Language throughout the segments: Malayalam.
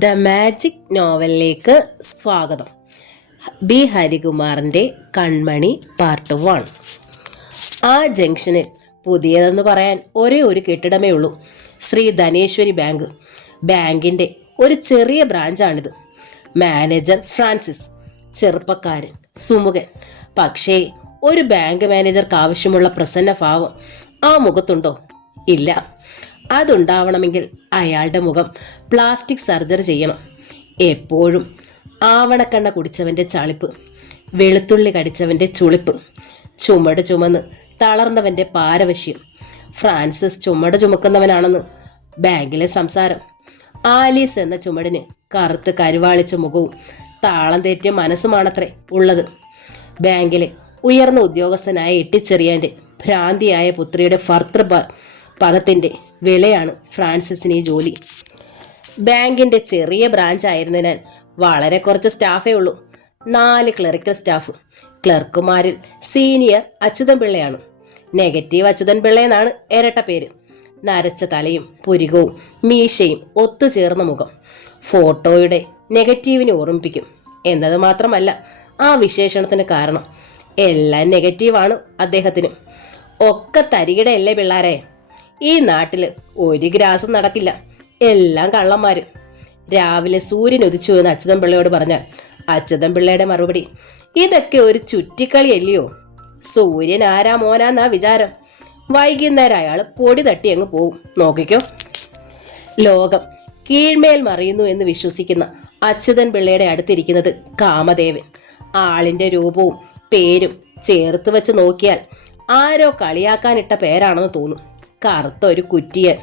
ദ മാജിക് നോവലിലേക്ക് സ്വാഗതം. ബി ഹരികുമാറിൻ്റെ കൺമണി പാർട്ട് 1. ആ ജംഗ്ഷനിൽ പുതിയതെന്ന് പറയാൻ ഒരേ ഒരു കെട്ടിടമേ ഉള്ളൂ, ശ്രീ ധനേശ്വരി ബാങ്ക്. ബാങ്കിൻ്റെ ഒരു ചെറിയ ബ്രാഞ്ചാണിത്. മാനേജർ ഫ്രാൻസിസ്, ചെറുപ്പക്കാരൻ, സുമുഖൻ. പക്ഷേ ഒരു ബാങ്ക് മാനേജർക്ക് ആവശ്യമുള്ള പ്രസന്ന ഭാവം ആ മുഖത്തുണ്ടോ? ഇല്ല. അതുണ്ടാവണമെങ്കിൽ അയാളുടെ മുഖം പ്ലാസ്റ്റിക് സർജറി ചെയ്യണം. എപ്പോഴും ആവണക്കണ്ണ കുടിച്ചവൻ്റെ ചളിപ്പ്, വെളുത്തുള്ളി കടിച്ചവൻ്റെ ചുളിപ്പ്, ചുമട് ചുമന്ന് തളർന്നവൻ്റെ പാരവശ്യം. ഫ്രാൻസിസ് ചുമട് ചുമക്കുന്നവനാണെന്ന് ബാങ്കിലെ സംസാരം. ആലീസ് എന്ന ചുമടിന് കറുത്ത് കരുവാളിച്ച മുഖവും താളം തെറ്റിയ മനസ്സുമാണത്രേ ഉള്ളത്. ബാങ്കിലെ ഉയർന്ന ഉദ്യോഗസ്ഥനായ എട്ടിച്ചെറിയാൻ്റെ ഭ്രാന്തിയായ പുത്രിയുടെ ഭർത്തൃ പദത്തിൻ്റെ വിലയാണ് ഫ്രാൻസിസിന് ഈ ജോലി. ബാങ്കിൻ്റെ ചെറിയ ബ്രാഞ്ച് ആയിരുന്നതിനാൽ വളരെ കുറച്ച് സ്റ്റാഫേ ഉള്ളൂ. 4 ക്ലറിക്കൽ സ്റ്റാഫ്. ക്ലർക്കുമാരിൽ സീനിയർ അച്യുതൻ പിള്ളയാണ്. നെഗറ്റീവ് അച്യുതൻ പിള്ള എന്നാണ് ഇരട്ട പേര്. നരച്ച തലയും പുരികവും മീശയും ഒത്തുചേർന്ന മുഖം ഫോട്ടോയുടെ നെഗറ്റീവിനെ ഓർമ്മിപ്പിക്കും എന്നത് മാത്രമല്ല ആ വിശേഷണത്തിന് കാരണം. എല്ലാം നെഗറ്റീവാണ് അദ്ദേഹത്തിന്. ഒക്കെ തരികിടയല്ലേ പിള്ളാരെ. ഈ നാട്ടിൽ ഒരു ഗ്രാസും നടക്കില്ല, എല്ലാം കള്ളന്മാർ. രാവിലെ സൂര്യൻ ഉദിച്ചു എന്ന് അച്യുതൻ പിള്ളയോട് പറഞ്ഞാൽ അച്യുതൻ പിള്ളയുടെ മറുപടി, ഇതൊക്കെ ഒരു ചുറ്റിക്കളിയല്ലയോ, സൂര്യൻ ആരാ മോനാന്നാ വിചാരം. വൈകുന്നേരം അയാൾ പൊടി തട്ടി അങ്ങ് പോവും, നോക്കിക്കോ. ലോകം കീഴ്മേൽ മറിയുന്നു എന്ന് വിശ്വസിക്കുന്ന അച്യുതൻ പിള്ളയുടെ അടുത്തിരിക്കുന്നത് കാമദേവൻ. ആളിൻ്റെ രൂപവും പേരും ചേർത്ത് വെച്ച് നോക്കിയാൽ ആരോ കളിയാക്കാനിട്ട പേരാണെന്ന് തോന്നും. കറുത്ത ഒരു കുറ്റിയൻ.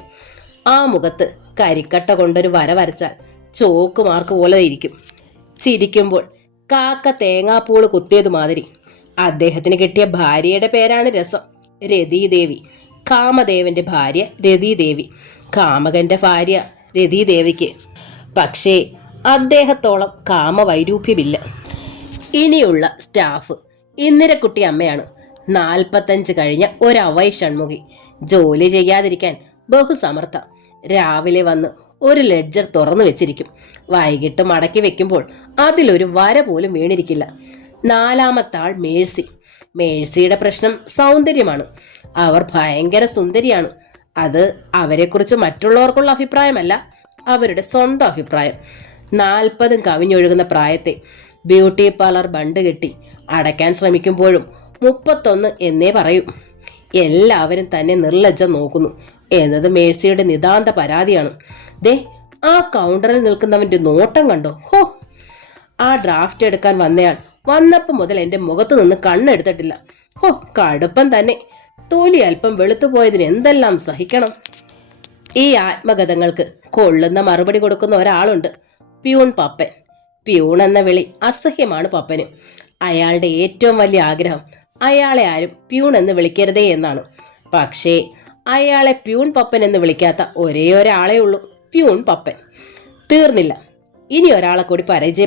ആ മുഖത്ത് കരിക്കട്ട കൊണ്ടൊരു വര വരച്ചാൽ ചോക്ക് മാർക്ക് പോലെ ഇരിക്കും. ചിരിക്കുമ്പോൾ കാക്ക തേങ്ങാപ്പൂള് കുത്തിയത് മാതിരി. അദ്ദേഹത്തിന് കിട്ടിയ ഭാര്യയുടെ പേരാണ് രസം, രതീദേവി. കാമദേവന്റെ ഭാര്യ രതീദേവി, കാമകന്റെ ഭാര്യ രതീദേവിക്ക്. പക്ഷേ അദ്ദേഹത്തോളം കാമവൈരൂപ്യമില്ല. ഇനിയുള്ള സ്റ്റാഫ് ഇന്ദിരക്കുട്ടി അമ്മയാണ്. 45 കഴിഞ്ഞ ഒരവൈ ഷൺമുഖി. ജോലി ചെയ്യാതിരിക്കാൻ ബഹുസമർത്ഥ. രാവിലെ വന്ന് ഒരു ലെഡ്ജർ തുറന്നു വെച്ചിരിക്കും. വൈകിട്ട് മടക്കി വെക്കുമ്പോൾ അതിലൊരു വര പോലും വീണിരിക്കില്ല. 4ാമത്തെ ആൾ മേഴ്സി. മേഴ്സിയുടെ പ്രശ്നം സൗന്ദര്യമാണ്. അവർ ഭയങ്കര സുന്ദരിയാണ്. അത് അവരെക്കുറിച്ച് മറ്റുള്ളവർക്കുള്ള അഭിപ്രായമല്ല, അവരുടെ സ്വന്തം അഭിപ്രായം. 40 കവിഞ്ഞൊഴുകുന്ന പ്രായത്തെ ബ്യൂട്ടി പാർലർ ബണ്ട് കെട്ടി അടയ്ക്കാൻ ശ്രമിക്കുമ്പോഴും 31 എന്നേ പറയൂ. എല്ലാവരും തന്നെ നിർലജ്ജം നോക്കുന്നു എന്നത് മേഴ്സിയുടെ നിതാന്ത പരാതിയാണ്. ദേ, ആ കൗണ്ടറിൽ നിൽക്കുന്നവൻ്റെ നോട്ടം കണ്ടോ? ഹോ, ആ ഡ്രാഫ്റ്റ് എടുക്കാൻ വന്നയാൾ വന്നപ്പോൾ മുതൽ എൻ്റെ മുഖത്ത് നിന്ന് കണ്ണെടുത്തിട്ടില്ല. ഹോ, കടുപ്പം തന്നെ. തൊലി അല്പം വെളുത്തു പോയതിന് എന്തെല്ലാം സഹിക്കണം. ഈ ആത്മഗതങ്ങൾക്ക് കൊള്ളുന്ന മറുപടി കൊടുക്കുന്ന ഒരാളുണ്ട്, പ്യൂൺ പപ്പൻ. പ്യൂൺ എന്ന വിളി അസഹ്യമാണ് പപ്പന്. അയാളുടെ ഏറ്റവും വലിയ ആഗ്രഹം അയാളെ ആരും പ്യൂൺ എന്ന് വിളിക്കരുതേ എന്നാണ്. പക്ഷേ അയാളെ പ്യൂൺ പപ്പൻ എന്ന് വിളിക്കാത്ത ഒരേ ഒരാളേ ഉള്ളൂ, പ്യൂൺ പപ്പൻ. തീർന്നില്ല, ഇനി ഒരാളെ കൂടി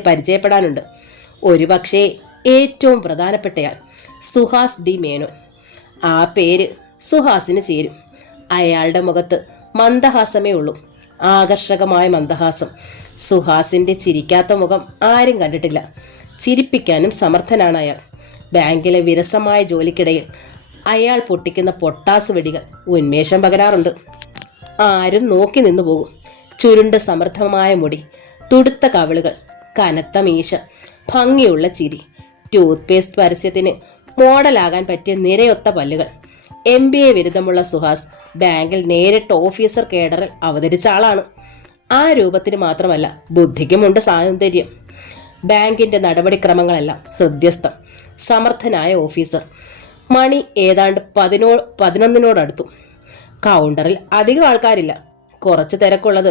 പരിചയപ്പെടാനുണ്ട്. ഒരുപക്ഷേ ഏറ്റവും പ്രധാനപ്പെട്ടയാൾ സുഹാസ് ഡി മേനോൻ. ആ പേര് സുഹാസിന് ചേരും. അയാളുടെ മുഖത്ത് മന്ദഹാസമേ ഉള്ളൂ, ആകർഷകമായ മന്ദഹാസം. സുഹാസിൻ്റെ ചിരിക്കാത്ത മുഖം ആരും കണ്ടിട്ടില്ല. ചിരിപ്പിക്കാനും സമർത്ഥനാണ് അയാൾ. ബാങ്കിലെ വിരസമായ ജോലിക്കിടയിൽ അയാൾ പൊട്ടിക്കുന്ന പൊട്ടാസ് വെടികൾ ഉന്മേഷം പകരാറുണ്ട്. ആരും നോക്കി നിന്നു പോകും. ചുരുണ്ട് സമൃദ്ധമായ മുടി, തുടുത്ത കവിളുകൾ, കനത്ത മീശ, ഭംഗിയുള്ള ചിരി. ടൂത്ത് പേസ്റ്റ് പരസ്യത്തിന് മോഡലാകാൻ പറ്റിയ നിരയൊത്ത പല്ലുകൾ. MBA ബിരുദമുള്ള സുഹാസ് ബാങ്കിൽ നേരിട്ട് ഓഫീസർ കേഡറിൽ അവതരിച്ച ആളാണ്. ആ രൂപത്തിന് മാത്രമല്ല, ബുദ്ധിക്കുമുണ്ട് സൗന്ദര്യം. ബാങ്കിൻ്റെ നടപടിക്രമങ്ങളെല്ലാം ഹൃദ്യസ്ഥം. സമർത്ഥനായ ഓഫീസർ. മണി ഏതാണ്ട് 11 കൗണ്ടറിൽ അധികം ആൾക്കാരില്ല. കുറച്ച് തിരക്കുള്ളത്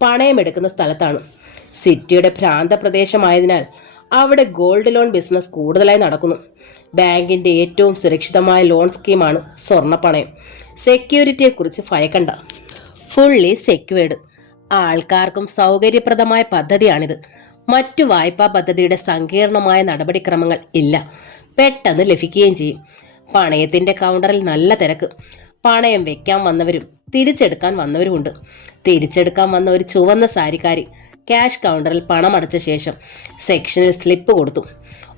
പണയമെടുക്കുന്ന സ്ഥലത്താണ്. സിറ്റിയുടെ ഭ്രാന്ത പ്രദേശമായതിനാൽ അവിടെ ഗോൾഡ് ലോൺ ബിസിനസ് കൂടുതലായി നടക്കുന്നു. ബാങ്കിൻ്റെ ഏറ്റവും സുരക്ഷിതമായ ലോൺ സ്കീമാണ് സ്വർണ്ണപ്പണയം. സെക്യൂരിറ്റിയെക്കുറിച്ച് ഭയക്കണ്ട, ഫുള്ളി സെക്യൂർഡ്. ആൾക്കാർക്കും സൗകര്യപ്രദമായ പദ്ധതിയാണിത്. മറ്റു വായ്പാ പദ്ധതിയുടെ സങ്കീർണമായ നടപടിക്രമങ്ങൾ ഇല്ല, പെട്ടെന്ന് ലഭിക്കുകയും ചെയ്യും. പണയത്തിൻ്റെ കൗണ്ടറിൽ നല്ല തിരക്ക്. പണയം വെക്കാൻ വന്നവരും തിരിച്ചെടുക്കാൻ വന്നവരുമുണ്ട്. തിരിച്ചെടുക്കാൻ വന്ന ഒരു ചുവന്ന സാരിക്കാരി ക്യാഷ് കൗണ്ടറിൽ പണമടച്ച ശേഷം സെക്ഷനിൽ സ്ലിപ്പ് കൊടുത്തു.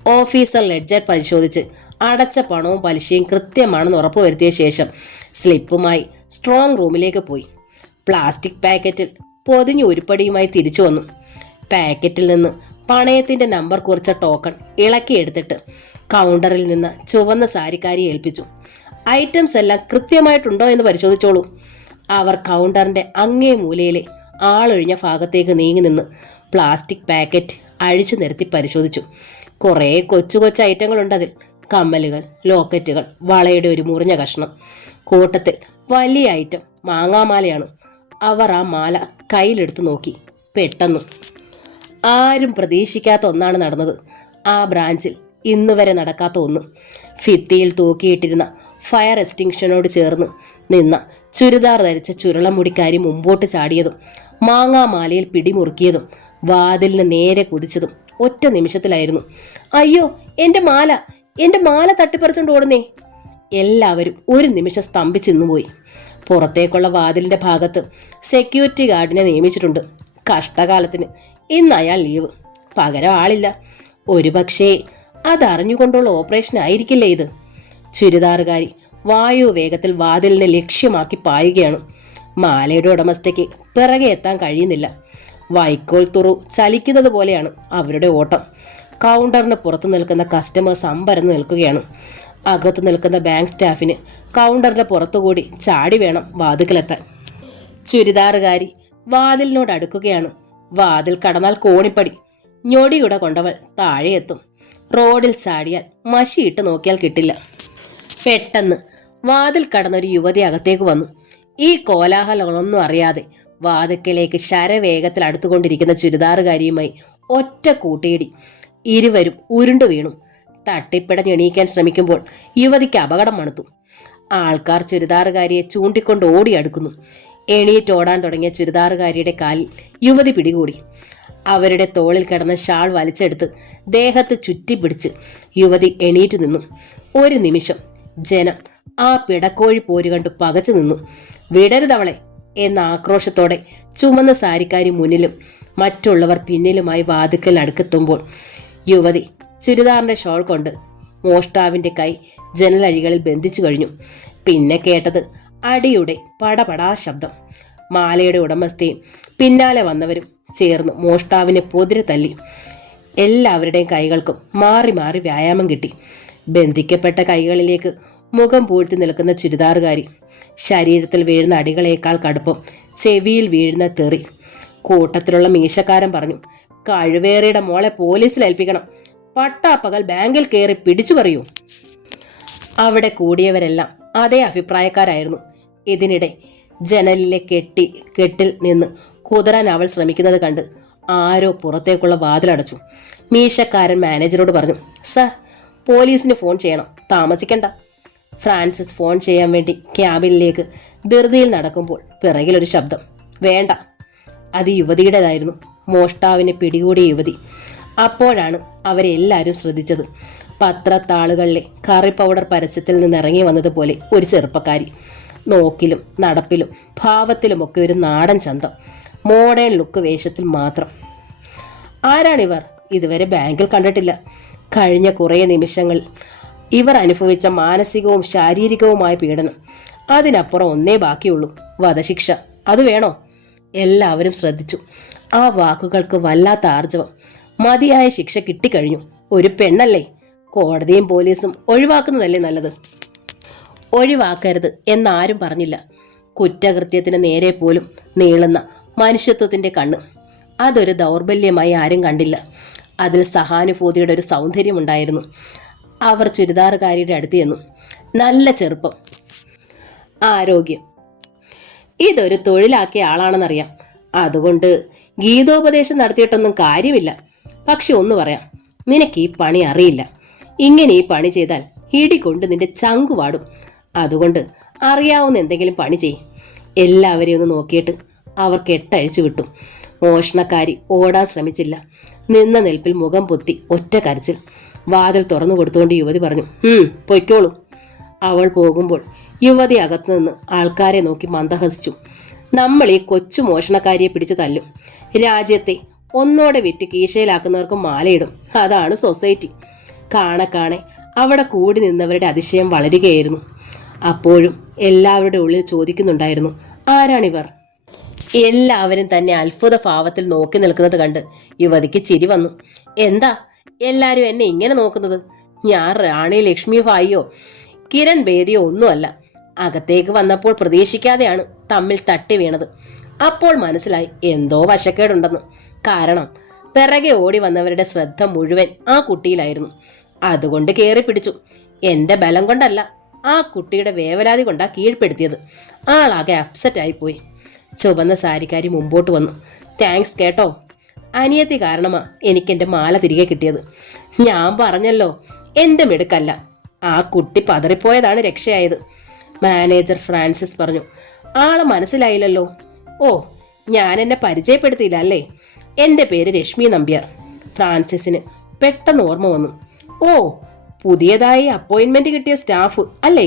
ഓഫീസർ ലെഡ്ജർ പരിശോധിച്ച് അടച്ച പണവും പലിശയും കൃത്യമാണെന്ന് ഉറപ്പുവരുത്തിയ ശേഷം സ്ലിപ്പുമായി സ്ട്രോങ് റൂമിലേക്ക് പോയി. പ്ലാസ്റ്റിക് പാക്കറ്റിൽ പൊതിഞ്ഞ് ഉരുപ്പടിയുമായി തിരിച്ചു വന്നു. പാക്കറ്റിൽ നിന്ന് പണയത്തിന്റെ നമ്പർ കുറിച്ച ടോക്കൺ ഇളക്കിയെടുത്തിട്ട് കൗണ്ടറിൽ നിന്ന് ചുവന്ന സാരിക്കാരിയെ ഏൽപ്പിച്ചു. ഐറ്റംസ് എല്ലാം കൃത്യമായിട്ടുണ്ടോ എന്ന് പരിശോധിച്ചോളൂ. അവർ കൗണ്ടറിന്റെ അങ്ങേ മൂലയിലെ ആളൊഴിഞ്ഞ ഭാഗത്തേക്ക് നീങ്ങി നിന്ന് പ്ലാസ്റ്റിക് പാക്കറ്റ് അഴിച്ചു നിരത്തി പരിശോധിച്ചു. കുറേ കൊച്ചു കൊച്ചു ഐറ്റങ്ങളുണ്ടതിൽ. കമ്മലുകൾ, ലോക്കറ്റുകൾ, വളയുടെ ഒരു മുറിഞ്ഞ കഷ്ണം. കൂട്ടത്തിൽ വലിയ ഐറ്റം മാങ്ങാമാലയാണ്. അവർ ആ മാല കയ്യിലെടുത്ത് നോക്കി. പെട്ടെന്ന് ആരും പ്രതീക്ഷിക്കാത്ത ഒന്നാണ് നടന്നത്. ആ ബ്രാഞ്ചിൽ ഇന്നുവരെ നടക്കാത്ത ഒന്ന്. ഭിത്തിയിൽ തൂക്കിയിട്ടിരുന്ന ഫയർ എക്സ്റ്റിങ്ഷനോട് ചേർന്ന് നിന്ന ചുരിദാർ ധരിച്ച ചുരുളമുടിക്കാരി മുമ്പോട്ട് ചാടിയതും മാങ്ങാമാലയിൽ പിടിമുറുക്കിയതും വാതിലിന് നേരെ കുതിച്ചതും ഒറ്റ നിമിഷത്തിലായിരുന്നു. അയ്യോ, എൻ്റെ മാല, എൻ്റെ മാല തട്ടിപ്പറിച്ചുകൊണ്ട് ഓടുന്നേ! എല്ലാവരും ഒരു നിമിഷം സ്തംഭിച്ച് നിന്നുപോയി. പുറത്തേക്കുള്ള വാതിലിൻ്റെ ഭാഗത്ത് സെക്യൂരിറ്റി ഗാർഡിനെ നിയമിച്ചിട്ടുണ്ട്. കഷ്ടകാലത്തിന് ഇന്ന് അയാൾ ലീവ്. പകരം ആളില്ല. ഒരുപക്ഷേ അതറിഞ്ഞുകൊണ്ടുള്ള ഓപ്പറേഷൻ ആയിരിക്കില്ലേ ഇത്? ചുരിദാറുകാരി വായു വേഗത്തിൽ വാതിലിനെ ലക്ഷ്യമാക്കി പായുകയാണ്. മാലയുടെ ഉടമസ്ഥയ്ക്ക് പിറകെ എത്താൻ കഴിയുന്നില്ല. വൈക്കോൽ തുറു ചലിക്കുന്നത് പോലെയാണ് അവരുടെ ഓട്ടം. കൗണ്ടറിന് പുറത്തു നിൽക്കുന്ന കസ്റ്റമേഴ്സ് അമ്പരന്ന് നിൽക്കുകയാണ്. അകത്ത് നിൽക്കുന്ന ബാങ്ക് സ്റ്റാഫിന് കൗണ്ടറിന്റെ പുറത്തുകൂടി ചാടി വേണം വാതിക്കലെത്താൻ. ചുരിദാറുകാരി വാതിലിനോട് അടുക്കുകയാണ്. വാതിൽ കടന്നാൽ കോണിപ്പടി. ഞൊടിയുടെ കൊണ്ടവൾ താഴെ എത്തും. റോഡിൽ ചാടിയാൽ മഷിയിട്ട് നോക്കിയാൽ കിട്ടില്ല. പെട്ടെന്ന് വാതിൽ കടന്നൊരു യുവതി അകത്തേക്ക് വന്നു. ഈ കോലാഹലങ്ങളൊന്നും അറിയാതെ വാതിക്കലേക്ക് ശരവേഗത്തിൽ അടുത്തുകൊണ്ടിരിക്കുന്ന ചുരിദാറുകാരിയുമായി ഒറ്റ കൂട്ടിയിടി. ഇരുവരും ഉരുണ്ടു വീണു. തട്ടിപ്പിടഞ്ഞെണീക്കാൻ ശ്രമിക്കുമ്പോൾ യുവതിക്ക് അപകടം മണത്തു. ആൾക്കാർ ചുരിദാറുകാരിയെ ചൂണ്ടിക്കൊണ്ട് ഓടിയടുക്കുന്നു. എണീറ്റോടാൻ തുടങ്ങിയ ചുരിദാറുകാരിയുടെ കാലിൽ യുവതി പിടികൂടി. അവരുടെ തോളിൽ കിടന്ന ഷാൾ വലിച്ചെടുത്ത് ദേഹത്ത് ചുറ്റിപ്പിടിച്ച് യുവതി എണീറ്റ് നിന്നു. ഒരു നിമിഷം ജനം ആ പിടക്കോഴി പോര് കണ്ടു പകച്ചു നിന്നു. വിടരുതവളെ എന്ന ആക്രോശത്തോടെ ചുമന്ന സാരിക്കാരി മുന്നിലും മറ്റുള്ളവർ പിന്നിലുമായി വാതിക്കൽ അടുക്കെത്തുമ്പോൾ യുവതി ചുരിദാറിന്റെ ഷോൾ കൊണ്ട് മോഷ്ടാവിന്റെ കൈ ജനലഴികളിൽ ബന്ധിച്ചു കഴിഞ്ഞു. പിന്നെ കേട്ടത് അടിയുടെ പടപടാ ശബ്ദം. മാലയുടെ ഉടമസ്ഥയും പിന്നാലെ വന്നവരും ചേർന്ന് മോഷ്ടാവിനെ പൊതിരെ തല്ലി. എല്ലാവരുടെയും കൈകൾക്കും മാറി മാറി വ്യായാമം കിട്ടി. ബന്ധിക്കപ്പെട്ട കൈകളിലേക്ക് മുഖം പൂഴ്ത്തി നിൽക്കുന്ന ചുരിദാറുകാരി. ശരീരത്തിൽ വീഴുന്ന അടികളേക്കാൾ കടുപ്പം ചെവിയിൽ വീഴുന്ന തെറി. കൂട്ടത്തിലുള്ള മീശക്കാരൻ പറഞ്ഞു, കഴിവേറിയുടെ മോളെ പോലീസിൽ ഏൽപ്പിക്കണം. പട്ടാപ്പകൽ ബാങ്കിൽ കയറി പിടിച്ചു പറയൂ. അവിടെ കൂടിയവരെല്ലാം അതേ അഭിപ്രായക്കാരായിരുന്നു. ഇതിനിടെ ജനലിലെ കെട്ടിൽ നിന്ന് കുതിരാൻ അവൾ ശ്രമിക്കുന്നത് കണ്ട് ആരോ പുറത്തേക്കുള്ള വാതിലടച്ചു. മീശക്കാരൻ മാനേജരോട് പറഞ്ഞു, സർ, പോലീസിന് ഫോൺ ചെയ്യണം, താമസിക്കണ്ട. ഫ്രാൻസിസ് ഫോൺ ചെയ്യാൻ വേണ്ടി ക്യാബിനിലേക്ക് ധൃതിയിൽ നടക്കുമ്പോൾ പിറകിലൊരു ശബ്ദം, വേണ്ട. അത് യുവതിയുടേതായിരുന്നു. മോഷ്ടാവിനെ പിടികൂടിയ യുവതി. അപ്പോഴാണ് അവരെല്ലാവരും ശ്രദ്ധിച്ചത്. പത്രത്താളുകളിലെ കറി പൗഡർ പരസ്യത്തിൽ നിന്ന് ഇറങ്ങി വന്നതുപോലെ ഒരു ചെറുപ്പക്കാരി. നോക്കിലും നടപ്പിലും ഭാവത്തിലുമൊക്കെ ഒരു നാടൻ ചന്തം. മോഡേൺ ലുക്ക് വേഷത്തിൽ മാത്രം. ആരാണിവർ? ഇതുവരെ ബാങ്കിൽ കണ്ടിട്ടില്ല. കഴിഞ്ഞ കുറേ നിമിഷങ്ങളിൽ ഇവർ അനുഭവിച്ച മാനസികവും ശാരീരികവുമായ പീഡനം. അതിനപ്പുറം ഒന്നേ ബാക്കിയുള്ളൂ, വധശിക്ഷ. അത് വേണോ? എല്ലാവരും ശ്രദ്ധിച്ചു. ആ വാക്കുകൾക്ക് വല്ലാത്ത ആർജവം. മതിയായ ശിക്ഷ കിട്ടിക്കഴിഞ്ഞു. ഒരു പെണ്ണല്ലേ? കോടതിയും പോലീസും ഒഴിവാക്കുന്നതല്ലേ നല്ലത്? ഒഴിവാക്കരുത് എന്നാരും പറഞ്ഞില്ല. കുറ്റകൃത്യത്തിന് നേരെ പോലും നീളുന്ന മനുഷ്യത്വത്തിന്റെ കണ്ണ്. അതൊരു ദൗർബല്യമായി ആരും കണ്ടില്ല. അതിൽ സഹാനുഭൂതിയുടെ ഒരു സൗന്ദര്യമുണ്ടായിരുന്നു. അവർ ചുരിദാറുകാരിയുടെ അടുത്ത് ചെന്നു. നല്ല ചെറുപ്പം, ആരോഗ്യം. ഇതൊരു തൊഴിലാക്കിയ ആളാണെന്നറിയാം. അതുകൊണ്ട് ഗീതോപദേശം നടത്തിയിട്ടൊന്നും കാര്യമില്ല. പക്ഷെ ഒന്ന് പറയാം, നിനക്ക് ഈ പണി അറിയില്ല. ഇങ്ങനെ ഈ പണി ചെയ്താൽ ഇടികൊണ്ട് നിന്റെ ചങ്കു വാടും. അതുകൊണ്ട് അറിയാവുന്ന എന്തെങ്കിലും പണി ചെയ്യും. എല്ലാവരെയും ഒന്ന് നോക്കിയിട്ട് അവർ കെട്ടഴിച്ചു വിട്ടു. മോഷണക്കാരി ഓടാൻ ശ്രമിച്ചില്ല. നിന്ന നിൽപ്പിൽ മുഖം പൊത്തി ഒറ്റ കരച്ചിൽ. വാതിൽ തുറന്നു കൊടുത്തുകൊണ്ട് യുവതി പറഞ്ഞു, പൊയ്ക്കോളൂ. അവൾ പോകുമ്പോൾ യുവതി അകത്തുനിന്ന് ആൾക്കാരെ നോക്കി മന്ദഹസിച്ചു. നമ്മൾ ഈ കൊച്ചു മോഷണക്കാരിയെ പിടിച്ചു തല്ലും. രാജ്യത്തെ ഒന്നോടെ വിറ്റ് കീശയിലാക്കുന്നവർക്ക് മാലയിടും. അതാണ് സൊസൈറ്റി. കാണെ അവിടെ കൂടി നിന്നവരുടെ അതിശയം വളരുകയായിരുന്നു. അപ്പോഴും എല്ലാവരുടെ ഉള്ളിൽ ചോദിക്കുന്നുണ്ടായിരുന്നു, ആരാണിവർ? എല്ലാവരും തന്നെ അത്ഭുത ഭാവത്തിൽ നോക്കി നിൽക്കുന്നത് കണ്ട് യുവതിക്ക് ചിരി വന്നു. എന്താ എല്ലാവരും എന്നെ ഇങ്ങനെ നോക്കുന്നത്? ഞാൻ റാണി ലക്ഷ്മി ഭായിയോ കിരൺ ബേദിയോ ഒന്നുമല്ല. അകത്തേക്ക് വന്നപ്പോൾ പ്രതീക്ഷിക്കാതെയാണ് തമ്മിൽ തട്ടി വീണത്. അപ്പോൾ മനസ്സിലായി എന്തോ വശക്കേടുണ്ടെന്ന്. കാരണം പിറകെ ഓടി വന്നവരുടെ ശ്രദ്ധ മുഴുവൻ ആ കുട്ടിയിലായിരുന്നു. അതുകൊണ്ട് കയറി പിടിച്ചു. എന്റെ ബലം കൊണ്ടല്ല, ആ കുട്ടിയുടെ വേവലാതി കൊണ്ടാ കീഴ്പ്പെടുത്തിയത്. ആളാകെ അപ്സെറ്റ് ആയിപ്പോയി. ചുവന്ന സാരിക്കാരി മുമ്പോട്ട് വന്നു. താങ്ക്സ് കേട്ടോ. അനിയത്തി കാരണമാ എനിക്കെൻ്റെ മാല തിരികെ കിട്ടിയത്. ഞാൻ പറഞ്ഞല്ലോ, എൻ്റെ മിടുക്കല്ല. ആ കുട്ടി പതറിപ്പോയതാണ് രക്ഷയായത്. മാനേജർ ഫ്രാൻസിസ് പറഞ്ഞു. ആളെ മനസ്സിലായില്ലല്ലോ. ഓ, ഞാൻ എന്നെ പരിചയപ്പെടുത്തിയില്ല അല്ലേ? എൻ്റെ പേര് രശ്മി നമ്പ്യാർ. ഫ്രാൻസിസിന് പെട്ടെന്ന് ഓർമ്മ വന്നു. ഓ, പുതിയതായി അപ്പോയിൻമെന്റ് കിട്ടിയ സ്റ്റാഫ് അല്ലേ?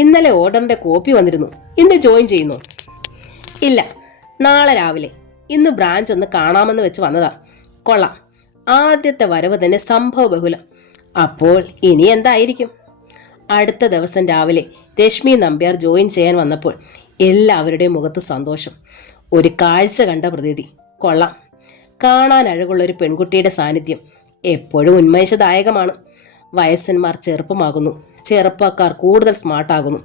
ഇന്നലെ ഓർഡറിന്റെ കോപ്പി വന്നിരുന്നു. ഇന്ന് ജോയിൻ ചെയ്യുന്നു? ഇല്ല, നാളെ രാവിലെ. ഇന്ന് ബ്രാഞ്ച് ഒന്ന് കാണാമെന്ന് വെച്ച് വന്നതാ. കൊള്ളാം, ആദ്യത്തെ വരവ് തന്നെ സംഭവ ബഹുലം. അപ്പോൾ ഇനി എന്തായിരിക്കും? അടുത്ത ദിവസം രാവിലെ രശ്മി നമ്പ്യാർ ജോയിൻ ചെയ്യാൻ വന്നപ്പോൾ എല്ലാവരുടെയും മുഖത്ത് സന്തോഷം. ഒരു കാഴ്ച കണ്ട പ്രതീതി. കൊള്ളാം, കാണാൻ അഴകുള്ള ഒരു പെൺകുട്ടിയുടെ സാന്നിധ്യം എപ്പോഴും ഉന്മേഷദായകമാണ്. വയസ്സന്മാർ ചെറുപ്പമാകുന്നു, ചെറുപ്പക്കാർ കൂടുതൽ സ്മാർട്ടാകുന്നു.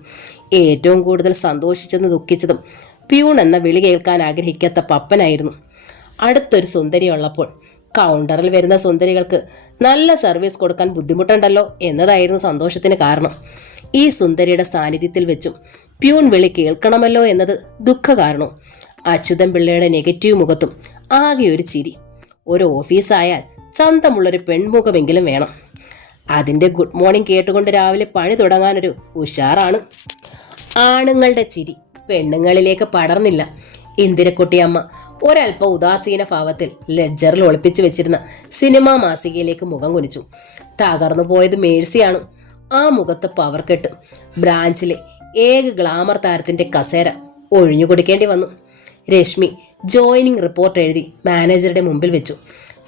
ഏറ്റവും കൂടുതൽ സന്തോഷിച്ചതും ദുഃഖിച്ചതും പ്യൂൺ എന്ന വിളി കേൾക്കാൻ ആഗ്രഹിക്കാത്ത പപ്പനായിരുന്നു. അടുത്തൊരു സുന്ദരി ഉള്ളപ്പോൾ കൗണ്ടറിൽ വരുന്ന സുന്ദരികൾക്ക് നല്ല സർവീസ് കൊടുക്കാൻ ബുദ്ധിമുട്ടുണ്ടല്ലോ എന്നതായിരുന്നു സന്തോഷത്തിന് കാരണം. ഈ സുന്ദരിയുടെ സാന്നിധ്യത്തിൽ വെച്ചും പ്യൂൺ വിളി കേൾക്കണമല്ലോ എന്നത് ദുഃഖ കാരണവും. അച്യുതൻ പിള്ളയുടെ നെഗറ്റീവ് മുഖത്തും ആകെ ഒരു ചിരി. ഒരു ഓഫീസായാൽ ചന്തമുള്ളൊരു പെൺമുഖമെങ്കിലും വേണം. അതിൻ്റെ ഗുഡ് മോർണിംഗ് കേട്ടുകൊണ്ട് രാവിലെ പണി തുടങ്ങാനൊരു ഉഷാറാണ്. ആണുങ്ങളുടെ ചിരി പെണ്ണുങ്ങളിലേക്ക് പടർന്നില്ല. ഇന്ദിരക്കുട്ടിയമ്മ ഒരൽപ്പം ഉദാസീന ഭാവത്തിൽ ലെഡ്ജറിൽ ഒളിപ്പിച്ചു വെച്ചിരുന്ന സിനിമാ മാസികയിലേക്ക് മുഖം കുനിച്ചു. തകർന്നു പോയത് മേഴ്സിയാണ്. ആ മുഖത്ത് പവർക്കെട്ട്. ബ്രാഞ്ചിലെ ഏക ഗ്ലാമർ താരത്തിന്റെ കസേര ഒഴിഞ്ഞു കൊടുക്കേണ്ടി വന്നു. രശ്മി ജോയിനിങ് റിപ്പോർട്ട് എഴുതി മാനേജറുടെ മുമ്പിൽ വെച്ചു.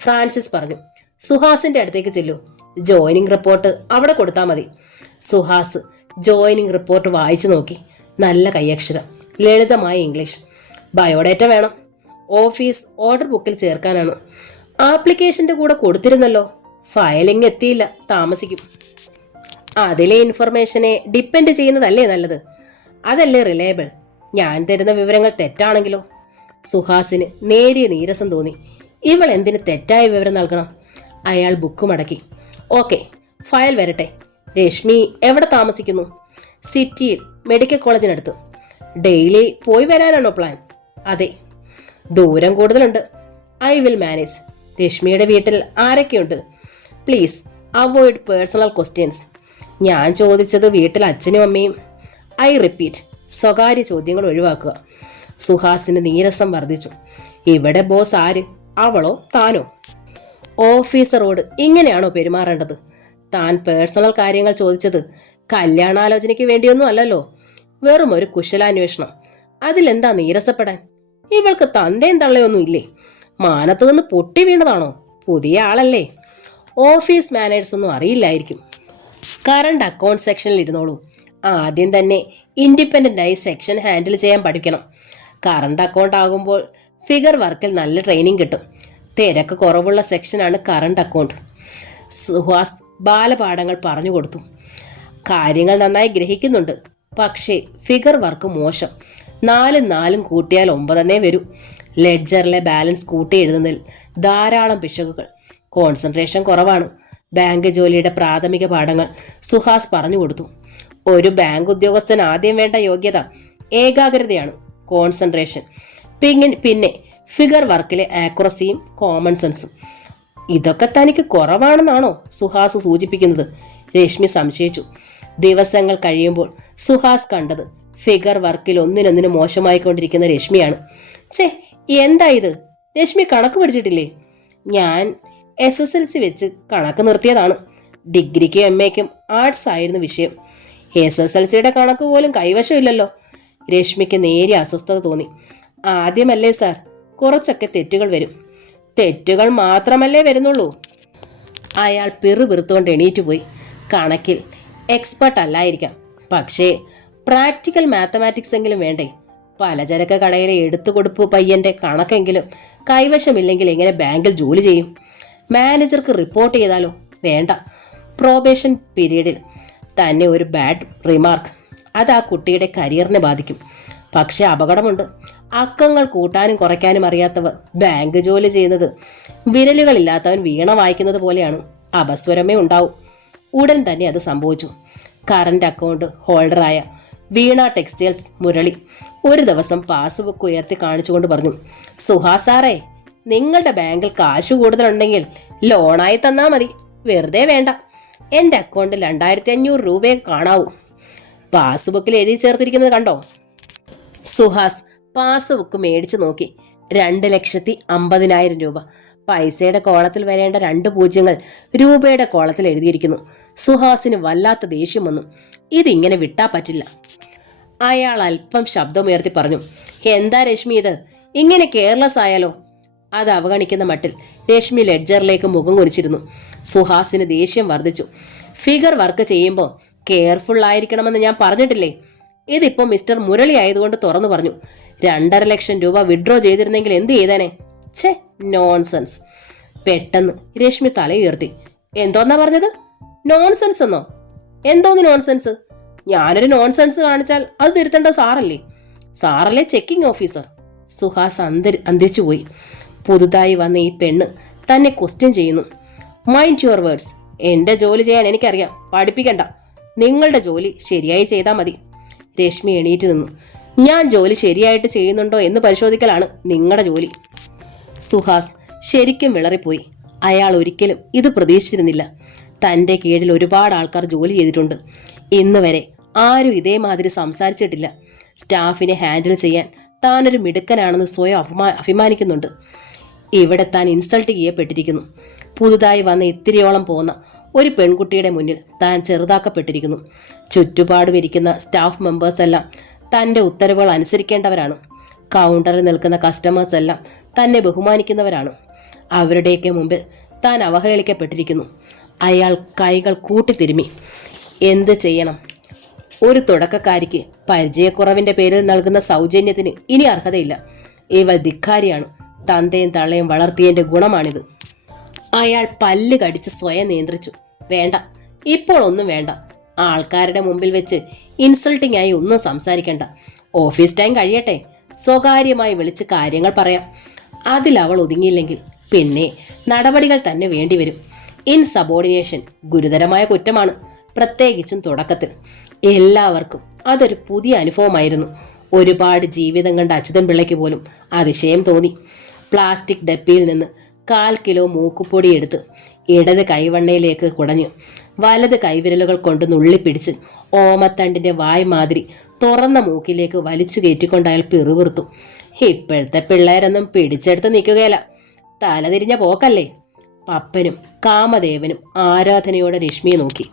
ഫ്രാൻസിസ് പറഞ്ഞു, സുഹാസിന്റെ അടുത്തേക്ക് ചെല്ലൂ. ജോയിനിങ് റിപ്പോർട്ട് അവിടെ കൊടുത്താൽ മതി. സുഹാസ് ജോയിനിങ് റിപ്പോർട്ട് വായിച്ചു നോക്കി. നല്ല കൈയക്ഷരം, ലളിതമായ ഇംഗ്ലീഷ്. ബയോഡേറ്റ വേണം. ഓഫീസ് ഓർഡർ ബുക്കിൽ ചേർക്കാനാണ്. ആപ്ലിക്കേഷന്റെ കൂടെ കൊടുത്തിരുന്നല്ലോ. ഫയലിംഗ് എത്തിയില്ല, താമസിക്കും. അതിലെ ഇൻഫർമേഷനെ ഡിപ്പെൻഡ് ചെയ്യുന്നതല്ലേ നല്ലത്? അതല്ലേ റിലയബിൾ? ഞാൻ തരുന്ന വിവരങ്ങൾ തെറ്റാണെങ്കിലോ? സുഹാസിന് നേരിയ നീരസം തോന്നി. ഇവൾ എന്തിന് തെറ്റായ വിവരം നൽകണം? അയാൾ ബുക്ക് മടക്കി. ഓക്കെ, ഫയൽ വരട്ടെ. രശ്മി എവിടെ താമസിക്കുന്നു? സിറ്റിയിൽ, മെഡിക്കൽ കോളേജിനടുത്ത്. ഡെയിലി പോയി വരാനാണോ പ്ലാൻ? അതെ. ദൂരം കൂടുതലുണ്ട്. I will manage. രശ്മിയുടെ വീട്ടിൽ ആരൊക്കെയുണ്ട്? Please avoid personal questions. ഞാൻ ചോദിച്ചത് വീട്ടിൽ അച്ഛനും അമ്മയും. ഐ റിപ്പീറ്റ്, സ്വകാര്യ ചോദ്യങ്ങൾ ഒഴിവാക്കുക. സുഹാസിന് നീരസം വർദ്ധിച്ചു. ഇവിടെ ബോസ് ആര്? അവളോ താനോ? ഓഫീസറോട് ഇങ്ങനെയാണോ പെരുമാറേണ്ടത്? താൻ പേഴ്സണൽ കാര്യങ്ങൾ ചോദിച്ചത് കല്യാണാലോചനയ്ക്ക് വേണ്ടിയൊന്നും അല്ലല്ലോ. വെറും ഒരു കുശലാന്വേഷണം. അതിലെന്താ നീരസപ്പെടാൻ? ഇവൾക്ക് തന്തയും തള്ളയൊന്നും ഇല്ലേ? മാനത്ത് നിന്ന് പൊട്ടി വീണതാണോ? പുതിയ ആളല്ലേ. ഓഫീസ് മാനേഴ്സ് ഒന്നും അറിയില്ലായിരിക്കും. കറണ്ട് അക്കൗണ്ട് സെക്ഷനിൽ ഇരുന്നോളൂ. ആദ്യം തന്നെ ഇൻഡിപെൻഡൻ്റ് ആയി സെക്ഷൻ ഹാൻഡിൽ ചെയ്യാൻ പഠിക്കണം. കറണ്ട് അക്കൗണ്ട് ആകുമ്പോൾ ഫിഗർ വർക്കിൽ നല്ല ട്രെയിനിങ് കിട്ടും. തിരക്ക് കുറവുള്ള സെക്ഷനാണ് കറണ്ട് അക്കൗണ്ട്. സുഹാസ് ബാലപാഠങ്ങൾ പറഞ്ഞു കൊടുത്തു. കാര്യങ്ങൾ നന്നായി ഗ്രഹിക്കുന്നുണ്ട്. പക്ഷേ ഫിഗർ വർക്ക് മോശം. 4 കൂട്ടിയാൽ 9 വരൂ. ലെഡ്ജറിലെ ബാലൻസ് കൂട്ടി എഴുതുന്നതിൽ ധാരാളം പിശകുകൾ. കോൺസെൻട്രേഷൻ കുറവാണ്. ബാങ്ക് ജോലിയുടെ പ്രാഥമിക പാഠങ്ങൾ സുഹാസ് പറഞ്ഞു കൊടുത്തു. ഒരു ബാങ്ക് ഉദ്യോഗസ്ഥന് ആദ്യം വേണ്ട യോഗ്യത ഏകാഗ്രതയാണ്, കോൺസെൻട്രേഷൻ. പിന്നെ ഫിഗർ വർക്കിലെ ആക്യുറസിയും കോമൺ സെൻസും. ഇതൊക്കെ തനിക്ക് കുറവാണെന്നാണോ സുഹാസ് സൂചിപ്പിക്കുന്നത്? രശ്മി സംശയിച്ചു. ദിവസങ്ങൾ കഴിയുമ്പോൾ സുഹാസ് കണ്ടത് ഫിഗർ വർക്കിൽ ഒന്നിനൊന്നിന് മോശമായിക്കൊണ്ടിരിക്കുന്ന രശ്മിയാണ്. ഛേ, എന്താ ഇത്? രശ്മി കണക്ക് പഠിച്ചിട്ടില്ലേ? ഞാൻ SSLC വെച്ച് കണക്ക് നിർത്തിയതാണ്. ഡിഗ്രിക്കും MAക്കും ആർട്സ് ആയിരുന്നു വിഷയം. SSLCയുടെ കണക്ക് പോലും കൈവശമില്ലല്ലോ. രശ്മിക്ക് നേരിയ അസ്വസ്ഥത തോന്നി. ആദ്യമല്ലേ സാർ, കുറച്ചൊക്കെ തെറ്റുകൾ വരും. തെറ്റുകൾ മാത്രമല്ലേ വരുന്നുള്ളൂ. അയാൾ പിറുപിറുത്തുകൊണ്ട് എണീറ്റ് പോയി. കണക്കിൽ എക്സ്പെർട്ട് അല്ലായിരിക്കാം, പക്ഷേ പ്രാക്ടിക്കൽ മാത്തമാറ്റിക്സ് എങ്കിലും വേണ്ടേ? പലചരക്ക് കടയിലെ എടുത്തുകൊടുപ്പ് പയ്യന്റെ കണക്കെങ്കിലും കൈവശമില്ലെങ്കിൽ എങ്ങനെ ബാങ്കിൽ ജോലി ചെയ്യും? മാനേജർക്ക് റിപ്പോർട്ട് ചെയ്താലോ? വേണ്ട. പ്രൊബേഷൻ പീരീഡിൽ തന്നെ ഒരു ബാഡ് റിമാർക്ക്, അത് ആ കുട്ടിയുടെ കരിയറിനെ ബാധിക്കും. പക്ഷെ അപകടമുണ്ട്. അക്കങ്ങൾ കൂട്ടാനും കുറയ്ക്കാനും അറിയാത്തവർ ബാങ്ക് ജോലി ചെയ്യുന്നത് വിരലുകളില്ലാത്തവൻ വീണ വായിക്കുന്നത് പോലെയാണ്. അപസ്വരമേ ഉണ്ടാവും. ഉടൻ തന്നെ അത് സംഭവിച്ചു. കറന്റ് അക്കൗണ്ട് ഹോൾഡറായ വീണ ടെക്സ്റ്റൈൽസ് മുരളി ഒരു ദിവസം പാസ്ബുക്ക് ഉയർത്തി കാണിച്ചുകൊണ്ട് പറഞ്ഞു, സുഹാസ് സാറേ, നിങ്ങളുടെ ബാങ്കിൽ കാശ് കൂടുതലുണ്ടെങ്കിൽ ലോണായി തന്നാൽ മതി, വെറുതെ വേണ്ട. എൻ്റെ അക്കൗണ്ടിൽ 2500 രൂപയെ കാണാവൂ. പാസ്ബുക്കിൽ എഴുതി ചേർത്തിരിക്കുന്നത് കണ്ടോ? സുഹാസ് പാസ്ബുക്ക് മേടിച്ചു നോക്കി. 2,50,000 രൂപ. പൈസയുടെ കോളത്തിൽ വരേണ്ട 2 പൂജ്യങ്ങൾ രൂപയുടെ കോളത്തിൽ എഴുതിയിരിക്കുന്നു. സുഹാസിന് വല്ലാത്ത ദേഷ്യം വന്നു. ഇതിങ്ങനെ വിട്ടാ പറ്റില്ല. അയാൾ അല്പം ശബ്ദമുയർത്തി പറഞ്ഞു, എന്താ രശ്മി ഇത്? ഇങ്ങനെ കെയർലെസ് ആയാലോ? അത് അവഗണിക്കുന്ന മട്ടിൽ രശ്മി ലെഡ്ജറിലേക്ക് മുഖം കുനിച്ചിരുന്നു. സുഹാസിന് ദേഷ്യം വർദ്ധിച്ചു. ഫിഗർ വർക്ക് ചെയ്യുമ്പോൾ കെയർഫുൾ ആയിരിക്കണമെന്ന് ഞാൻ പറഞ്ഞിട്ടില്ലേ? ഇതിപ്പോൾ മിസ്റ്റർ മുരളി ആയതുകൊണ്ട് തുറന്നു പറഞ്ഞു. 2.5 ലക്ഷം രൂപ വിഡ്രോ ചെയ്തിരുന്നെങ്കിൽ എന്ത് ചെയ്തേനെ? ഛേ, നോൺസെൻസ്. പെട്ടെന്ന് രശ്മി തലയുയർത്തി. എന്തോന്നാ പറഞ്ഞത്? നോൺസെൻസ് എന്നോ? എന്തോന്ന് നോൺസെൻസ്? ഞാനൊരു നോൺസെൻസ് കാണിച്ചാൽ അത് തിരുത്തേണ്ട സാറല്ലേ ചെക്കിംഗ് ഓഫീസർ. സുഹാസ് അന്തിച്ചുപോയി. പുതുതായി വന്ന ഈ പെണ്ണ് തന്നെ ക്വസ്റ്റ്യൻ ചെയ്യുന്നു. Mind your words. എൻ്റെ ജോലി ചെയ്യാൻ എനിക്കറിയാം, പഠിപ്പിക്കണ്ട. നിങ്ങളുടെ ജോലി ശരിയായി ചെയ്താൽ മതി. രശ്മി എണീറ്റ് നിന്നു. ഞാൻ ജോലി ശരിയായിട്ട് ചെയ്യുന്നുണ്ടോ എന്ന് പരിശോധിക്കലാണ് നിങ്ങളുടെ ജോലി. സുഹാസ് ശരിക്കും വിളറിപ്പോയി. അയാൾ ഒരിക്കലും ഇത് പ്രതീക്ഷിച്ചിരുന്നില്ല. തൻ്റെ കീഴിൽ ഒരുപാട് ആൾക്കാർ ജോലി ചെയ്തിട്ടുണ്ട്. ഇന്ന് വരെ ആരും ഇതേമാതിരി സംസാരിച്ചിട്ടില്ല. സ്റ്റാഫിനെ ഹാൻഡിൽ ചെയ്യാൻ താനൊരു മിടുക്കനാണെന്ന് സ്വയം അഭിമാനിക്കുന്നുണ്ട്. ഇവിടെ താൻ ഇൻസൾട്ട് ചെയ്യപ്പെട്ടിരിക്കുന്നു. പുതുതായി വന്ന ഇത്തിരിയോളം പോകുന്ന ഒരു പെൺകുട്ടിയുടെ മുന്നിൽ താൻ ചെറുതാക്കപ്പെട്ടിരിക്കുന്നു. ചുറ്റുപാടും ഇരിക്കുന്ന സ്റ്റാഫ് മെമ്പേഴ്സ് എല്ലാം തൻ്റെ ഉത്തരവുകൾ അനുസരിക്കേണ്ടവരാണ്. കൗണ്ടറിൽ നിൽക്കുന്ന കസ്റ്റമേഴ്സ് എല്ലാം തന്നെ ബഹുമാനിക്കുന്നവരാണ്. അവരുടെയൊക്കെ മുമ്പിൽ താൻ അവഹേളിക്കപ്പെട്ടിരിക്കുന്നു. അയാൾ കൈകൾ കൂട്ടിത്തിരുമ്മി. എന്ത് ചെയ്യണം? ഒരു തുടക്കക്കാരിക്ക് പരിചയക്കുറവിൻ്റെ പേരിൽ നൽകുന്ന സൗജന്യത്തിന് ഇനി അർഹതയില്ല. ഇവൾ ധിക്കാരിയാണ്. തന്തയും തള്ളയും വളർത്തിയതിൻ്റെ ഗുണമാണിത്. അയാൾ പല്ല് കടിച്ച് സ്വയം നിയന്ത്രിച്ചു. വേണ്ട, ഇപ്പോൾ ഒന്നും വേണ്ട. ആൾക്കാരുടെ മുമ്പിൽ വെച്ച് ഇൻസൾട്ടിംഗ് ആയി ഒന്നും സംസാരിക്കണ്ട. ഓഫീസ് ടൈം കഴിയട്ടെ, സ്വകാര്യമായി വിളിച്ച് കാര്യങ്ങൾ പറയാം. അതിൽ അവൾ ഒതുങ്ങിയില്ലെങ്കിൽ പിന്നെ നടപടികൾ തന്നെ വേണ്ടിവരും. ഇൻസബോർഡിനേഷൻ ഗുരുതരമായ കുറ്റമാണ്, പ്രത്യേകിച്ചും തുടക്കത്തിൽ. എല്ലാവർക്കും അതൊരു പുതിയ അനുഭവമായിരുന്നു. ഒരുപാട് ജീവിതം കണ്ട അച്യുതൻ പിള്ളയ്ക്ക് പോലും അതിശയം തോന്നി. പ്ലാസ്റ്റിക് ഡപ്പിയിൽ നിന്ന് 1/4 കിലോ മൂക്കുപൊടി എടുത്ത് ഇടത് കൈവണ്ണയിലേക്ക് കുടഞ്ഞു വലത് കൈവിരലുകൾ കൊണ്ട് നുള്ളിപ്പിടിച്ച് ഓമത്തണ്ടിന്റെ വായ് മാതിരി തുറന്ന മൂക്കിലേക്ക് വലിച്ചു കയറ്റിക്കൊണ്ട് അയാൾ പിറുപിറുത്തു. ഇപ്പോഴത്തെ പിള്ളേരൊന്നും പിടിച്ചെടുത്ത് നിൽക്കുകയില്ല. തലതിരിഞ്ഞ പോക്കല്ലേ. പപ്പനും കാമദേവനും ആരാധനയോടെ രശ്മിയെ നോക്കി.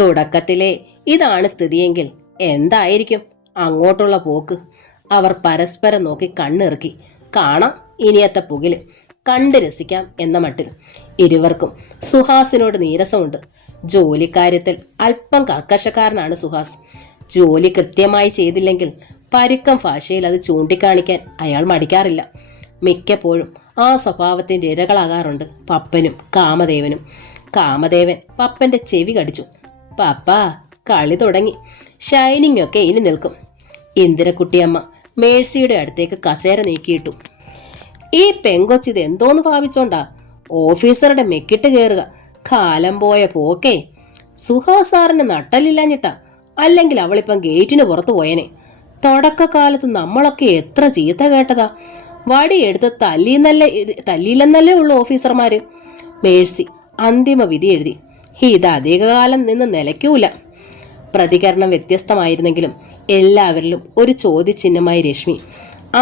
തുടക്കത്തിലെ ഇതാണ് സ്ഥിതിയെങ്കിൽ എന്തായിരിക്കും അങ്ങോട്ടുള്ള പോക്ക്? അവർ പരസ്പരം നോക്കി കണ്ണിറുക്കി. കാണാം ഇനിയത്തെ പുകില്, കണ്ട് രസിക്കാം എന്ന മട്ടിൽ. ഇരുവർക്കും സുഹാസിനോട് നീരസമുണ്ട്. ജോലിക്കാര്യത്തിൽ അല്പം കർക്കശക്കാരനാണ് സുഹാസ്. ജോലി കൃത്യമായി ചെയ്തില്ലെങ്കിൽ പരുക്കം ഭാഷയിൽ അത് ചൂണ്ടിക്കാണിക്കാൻ അയാൾ മടിക്കാറില്ല. മിക്കപ്പോഴും ആ സ്വഭാവത്തിൻ്റെ ഇരകളാകാറുണ്ട് പപ്പനും കാമദേവനും. കാമദേവൻ പപ്പൻ്റെ ചെവി കടിച്ചു. പപ്പാ, കളി തുടങ്ങി. ഷൈനിങ് ഒക്കെ ഇനി നിൽക്കും. ഇന്ദിരക്കുട്ടിയമ്മ മേഴ്സിയുടെ അടുത്തേക്ക് കസേര നീക്കിയിട്ടു. ഈ പെങ്കൊച്ചിത് എന്തോന്ന് ഭാവിച്ചോണ്ടാ ഓഫീസറുടെ മെക്കിട്ട് കയറുക? കാലം പോയ പോക്കേ. സുഹാസ് സാറിന് നട്ടലില്ലാഞ്ഞിട്ടാ, അല്ലെങ്കിൽ അവളിപ്പം ഗേറ്റിന് പുറത്തു പോയനെ. തുടക്കകാലത്ത് നമ്മളൊക്കെ എത്ര ചീത്ത കേട്ടതാ. വടിയെടുത്ത് തല്ലിയില്ലെന്നല്ലേ ഉള്ളു ഓഫീസർമാര്. മേഴ്സി അന്തിമ വിധി എഴുതി. ഇത് അധികകാലം നിന്ന് നിലയ്ക്കൂല. പ്രതികരണം വ്യത്യസ്തമായിരുന്നെങ്കിലും എല്ലാവരിലും ഒരു ചോദ്യചിഹ്നമായി രശ്മി.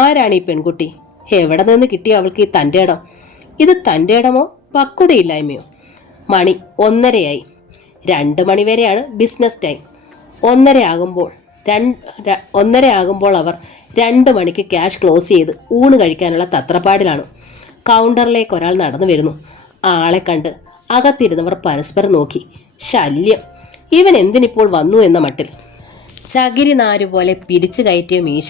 ആരാണ് ഈ പെൺകുട്ടി? എവിടെ നിന്ന് കിട്ടിയ അവൾക്ക് ഈ തൻ്റെ ഇടം? ഇത് തൻ്റെ ഇടമോ പക്വതയില്ലായ്മയോ? മണി 1:30 2 മണി വരെയാണ് ബിസിനസ് ടൈം. 1:30 ആകുമ്പോൾ അവർ 2 മണിക്ക് ക്യാഷ് ക്ലോസ് ചെയ്ത് ഊണ് കഴിക്കാനുള്ള തത്രപ്പാടിലാണ്. കൗണ്ടറിലേക്ക് ഒരാൾ നടന്നു വരുന്നു. ആളെ കണ്ട് അകത്തിരുന്നവർ പരസ്പരം നോക്കി. ശല്യം, ഇവൻ എന്തിനിപ്പോൾ വന്നു എന്ന മട്ടിൽ. ചകിരി നാരുപോലെ പിരിച്ചു കയറ്റിയ മീശ,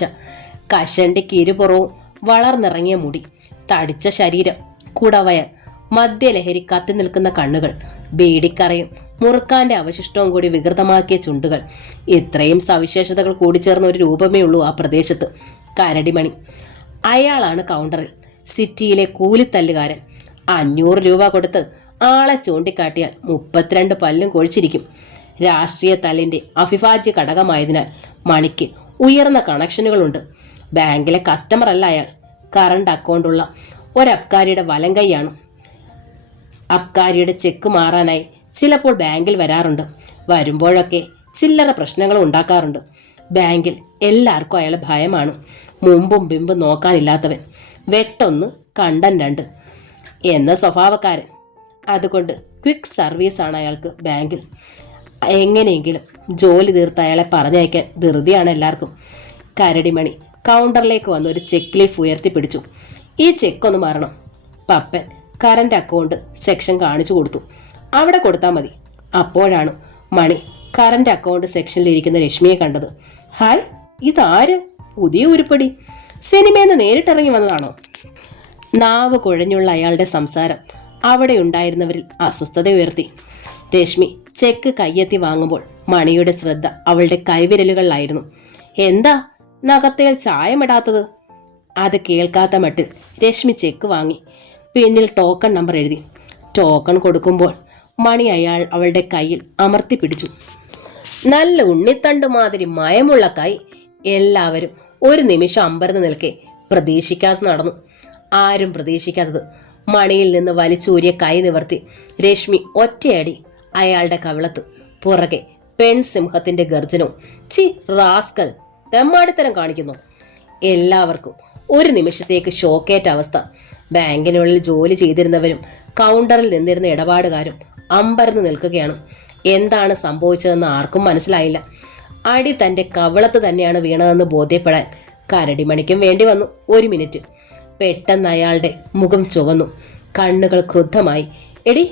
കഷണ്ടിക്ക് ഇരുപുറവും വളർന്നിറങ്ങിയ മുടി, തടിച്ച ശരീരം, കുടവയർ, മദ്യലഹരി കത്തി നിൽക്കുന്ന കണ്ണുകൾ, ബീഡിക്കറയും മുറുക്കാന്റെ അവശിഷ്ടവും കൂടി വികൃതമാക്കിയ ചുണ്ടുകൾ. ഇത്രയും സവിശേഷതകൾ കൂടിച്ചേർന്ന ഒരു രൂപമേ ഉള്ളൂ ആ പ്രദേശത്ത്. കരടിമണി. അയാളാണ് കൗണ്ടറിൽ സിറ്റിയിലെ കൂലിത്തല്ലുകാരൻ. 500 രൂപ കൊടുത്ത് ആളെ ചൂണ്ടിക്കാട്ടിയാൽ 32 പല്ലും കൊഴിച്ചിരിക്കും. രാഷ്ട്രീയ തല്ലിന്റെ അവിഭാജ്യ ഘടകമായതിനാൽ മണിക്ക് ഉയർന്ന കണക്ഷനുകളുണ്ട്. ബാങ്കിലെ കസ്റ്റമർ അല്ല അയാൾ, കറണ്ട് അക്കൗണ്ടുള്ള ഒരബ്കാരിയുടെ വലങ്കൈയാണ്. അബ്കാരിയുടെ ചെക്ക് മാറാനായി ചിലപ്പോൾ ബാങ്കിൽ വരാറുണ്ട്. വരുമ്പോഴൊക്കെ ചില്ലറ പ്രശ്നങ്ങളും ഉണ്ടാക്കാറുണ്ട്. ബാങ്കിൽ എല്ലാവർക്കും അയാളെ ഭയമാണ്. മുമ്പും പിമ്പും നോക്കാനില്ലാത്തവൻ, വെട്ടൊന്ന് കണ്ടൻ രണ്ട് എന്ന സ്വഭാവക്കാരൻ. അതുകൊണ്ട് ക്വിക്ക് സർവീസാണ് അയാൾക്ക് ബാങ്കിൽ. എങ്ങനെയെങ്കിലും ജോലി തീർത്ത് അയാളെ പറഞ്ഞയക്കാൻ ധൃതിയാണ് എല്ലാവർക്കും. കരടിമണി കൗണ്ടറിലേക്ക് വന്ന് ഒരു ചെക്ക് ലീഫ് ഉയർത്തിപ്പിടിച്ചു. ഈ ചെക്കൊന്ന് മാറണം. പപ്പൻ കറണ്ട് അക്കൗണ്ട് സെക്ഷൻ കാണിച്ചു കൊടുത്തു. അവിടെ കൊടുത്താൽ മതി. അപ്പോഴാണ് മണി കറണ്ട് അക്കൗണ്ട് സെക്ഷനിലിരിക്കുന്ന രശ്മിയെ കണ്ടത്. ഹായ്, ഇതാര്? പുതിയ ഉരുപ്പടി. സിനിമയിൽ നിന്ന് നേരിട്ടിറങ്ങി വന്നതാണോ? നാവ് കുഴഞ്ഞുള്ള അയാളുടെ സംസാരം അവിടെ ഉണ്ടായിരുന്നവരിൽ അസ്വസ്ഥത ഉയർത്തി. രശ്മി ചെക്ക് കയ്യെത്തി വാങ്ങുമ്പോൾ മണിയുടെ ശ്രദ്ധ അവളുടെ കൈവിരലുകളിലായിരുന്നു. എന്താ നഖത്തേൽ ചായമിടാത്തത്? അത് കേൾക്കാത്ത മട്ടിൽ രശ്മി ചെക്ക് വാങ്ങി. പിന്നിൽ ടോക്കൺ നമ്പർ എഴുതി. ടോക്കൺ കൊടുക്കുമ്പോൾ മണി അവളുടെ കയ്യിൽ അമർത്തി പിടിച്ചു. നല്ല ഉണ്ണിത്തണ്ട് മാതിരി മയമുള്ള കൈ. എല്ലാവരും ഒരു നിമിഷം അമ്പരന്ന് നിൽക്കെ പ്രതീക്ഷിക്കാതെ നടന്നു. ആരും പ്രതീക്ഷിക്കാത്തത് മണിയിൽ നിന്ന് വലിച്ചൂരിയ കൈ നിവർത്തി രശ്മി ഒറ്റയടി അയാളുടെ കവിളത്ത്. പുറകെ പെൺസിംഹത്തിന്റെ ഗർജനവും. ചി റാസ്കൽ, തെമ്മാടിത്തരം കാണിക്കുന്നു. എല്ലാവർക്കും ഒരു നിമിഷത്തേക്ക് ഷോക്കേറ്റ അവസ്ഥ. ബാങ്കിനുള്ളിൽ ജോലി ചെയ്തിരുന്നവരും കൗണ്ടറിൽ നിന്നിരുന്ന ഇടപാടുകാരും അമ്പരന്ന് നിൽക്കുകയാണ്. എന്താണ് സംഭവിച്ചതെന്ന് ആർക്കും മനസ്സിലായില്ല. അടി തൻ്റെ കവിളത്ത് തന്നെയാണ് വീണതെന്ന് ബോധ്യപ്പെടാൻ കരടിമണിക്കും വേണ്ടി വന്നു 1 മിനിറ്റ്. പെട്ടെന്ന് അയാളുടെ മുഖം ചുവന്നു, കണ്ണുകൾ ക്രുദ്ധമായി. എടി,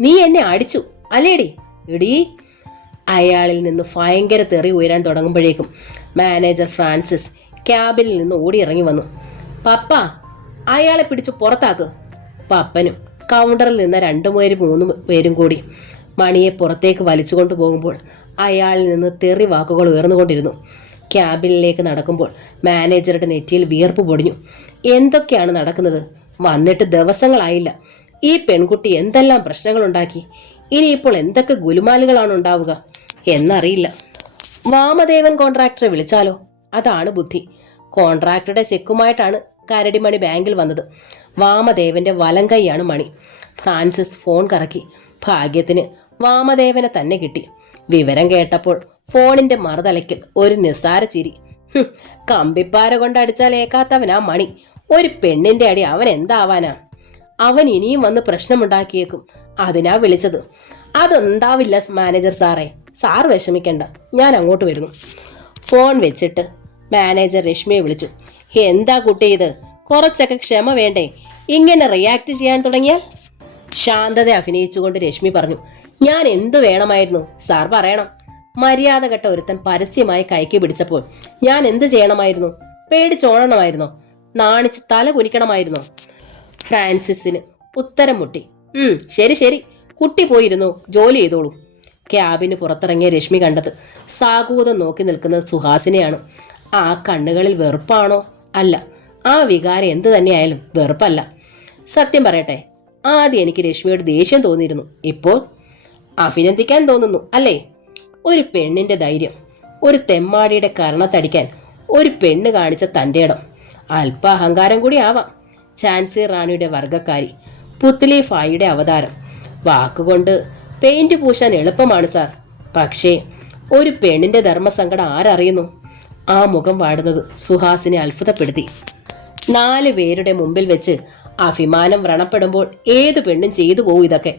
നീ എന്നെ അടിച്ചു അല്ലേടി? എടീ! അയാളിൽ നിന്ന് ഭയങ്കര തെറി ഉയരാൻ തുടങ്ങുമ്പോഴേക്കും മാനേജർ ഫ്രാൻസിസ് ക്യാബിനിൽ നിന്ന് ഓടിയിറങ്ങി വന്നു. പപ്പ, അയാളെ പിടിച്ചു പുറത്താക്ക്. പപ്പനും കൗണ്ടറിൽ നിന്ന് 2-3 പേരും കൂടി മണിയെ പുറത്തേക്ക് വലിച്ചു കൊണ്ടുപോകുമ്പോൾ അയാളിൽ നിന്ന് തെറി വാക്കുകൾ ഉയർന്നുകൊണ്ടിരുന്നു. ക്യാബിനിലേക്ക് നടക്കുമ്പോൾ മാനേജറുടെ നെറ്റിയിൽ വിയർപ്പ് പൊടിഞ്ഞു. എന്തൊക്കെയാണ് നടക്കുന്നത്? വന്നിട്ട് ദിവസങ്ങളായില്ല. ഈ പെൺകുട്ടി എന്തെല്ലാം പ്രശ്നങ്ങളുണ്ടാക്കി. ഇനിയിപ്പോൾ എന്തൊക്കെ ഗുലുമാലുകളാണ് ഉണ്ടാവുക എന്നറിയില്ല. വാമദേവൻ കോൺട്രാക്ടറെ വിളിച്ചാലോ? അതാണ് ബുദ്ധി. കോൺട്രാക്ടറുടെ ചെക്കുമായിട്ടാണ് കരടിമണി ബാങ്കിൽ വന്നത്. വാമദേവന്റെ വലങ്കൈയാണ് മണി. ഫ്രാൻസിസ് ഫോൺ കറക്കി. ഭാഗ്യത്തിന് വാമദേവനെ തന്നെ കിട്ടി. വിവരം കേട്ടപ്പോൾ ഫോണിന്റെ മറുതലയ്ക്കൽ ഒരു നിസ്സാര ചിരി. കമ്പിപ്പാര കൊണ്ടടിച്ചാൽ ഏക്കാത്തവനാ മണി. ഒരു പെണ്ണിന്റെ അടി അവൻ എന്താവാനാ? അവൻ ഇനിയും വന്ന് പ്രശ്നമുണ്ടാക്കിയേക്കും. അതിനാ വിളിച്ചത്. അതുണ്ടാവില്ല മാനേജർ സാറേ, സാർ വിഷമിക്കണ്ട, ഞാൻ അങ്ങോട്ട് വരുന്നു. ഫോൺ വെച്ചിട്ട് മാനേജർ രശ്മിയെ വിളിച്ചു. എന്താ കുട്ടി ഇത്? കുറച്ചൊക്കെ ക്ഷമ വേണ്ടേ? ഇങ്ങനെ റിയാക്ട് ചെയ്യാൻ തുടങ്ങിയാൽ? ശാന്തത അഭിനയിച്ചുകൊണ്ട് രശ്മി പറഞ്ഞു. ഞാൻ എന്തു വേണമായിരുന്നു സാർ പറയണം. മര്യാദ കെട്ട ഒരുത്തൻ പരസ്യമായി കൈക്ക് പിടിച്ചപ്പോൾ ഞാൻ എന്ത് ചെയ്യണമായിരുന്നു? പേടിച്ചോണണമായിരുന്നോ? നാണിച്ച് തല കുനിക്കണമായിരുന്നോ? ഫ്രാൻസിസിന് ഉത്തരം മുട്ടി. ശരി ശരി, കുട്ടി പോയിരുന്നു, ജോലി ചെയ്തോളൂ. ക്യാബിന് പുറത്തിറങ്ങിയ രശ്മി കണ്ടത് സാഗൂതം നോക്കി നിൽക്കുന്നത് സുഹാസിനെയാണ്. ആ കണ്ണുകളിൽ വെറുപ്പാണോ? അല്ല, ആ വികാരം എന്തു തന്നെയായാലും വെറുപ്പല്ല. സത്യം പറയട്ടെ, ആദ്യം എനിക്ക് രശ്മിയോട് ദേഷ്യം തോന്നിയിരുന്നു. ഇപ്പോൾ അഭിനന്ദിക്കാൻ തോന്നുന്നു, അല്ലേ? ഒരു പെണ്ണിന്റെ ധൈര്യം, ഒരു തെമ്മാടിയുടെ കരണത്തടിക്കാൻ ഒരു പെണ്ണ് കാണിച്ച തൻ്റെ ഇടം. അല്പ അഹങ്കാരം കൂടി ആവാം. ഝാൻസി റാണിയുടെ വർഗക്കാരി, പുത്ലി ഫായിയുടെ അവതാരം. വാക്കുകൊണ്ട് പെയിന്റ് പൂശാൻ എളുപ്പമാണ് സാർ. പക്ഷേ ഒരു പെണ്ണിന്റെ ധർമ്മസങ്കടം ആരറിയുന്നു? ആ മുഖം വാടുന്നത് സുഹാസിനെ അത്ഭുതപ്പെടുത്തി. 4 പേരുടെ മുമ്പിൽ വെച്ച് അഭിമാനം വ്രണപ്പെടുമ്പോൾ ഏതു പെണ്ണും ചെയ്തു പോകും ഇതൊക്കെ.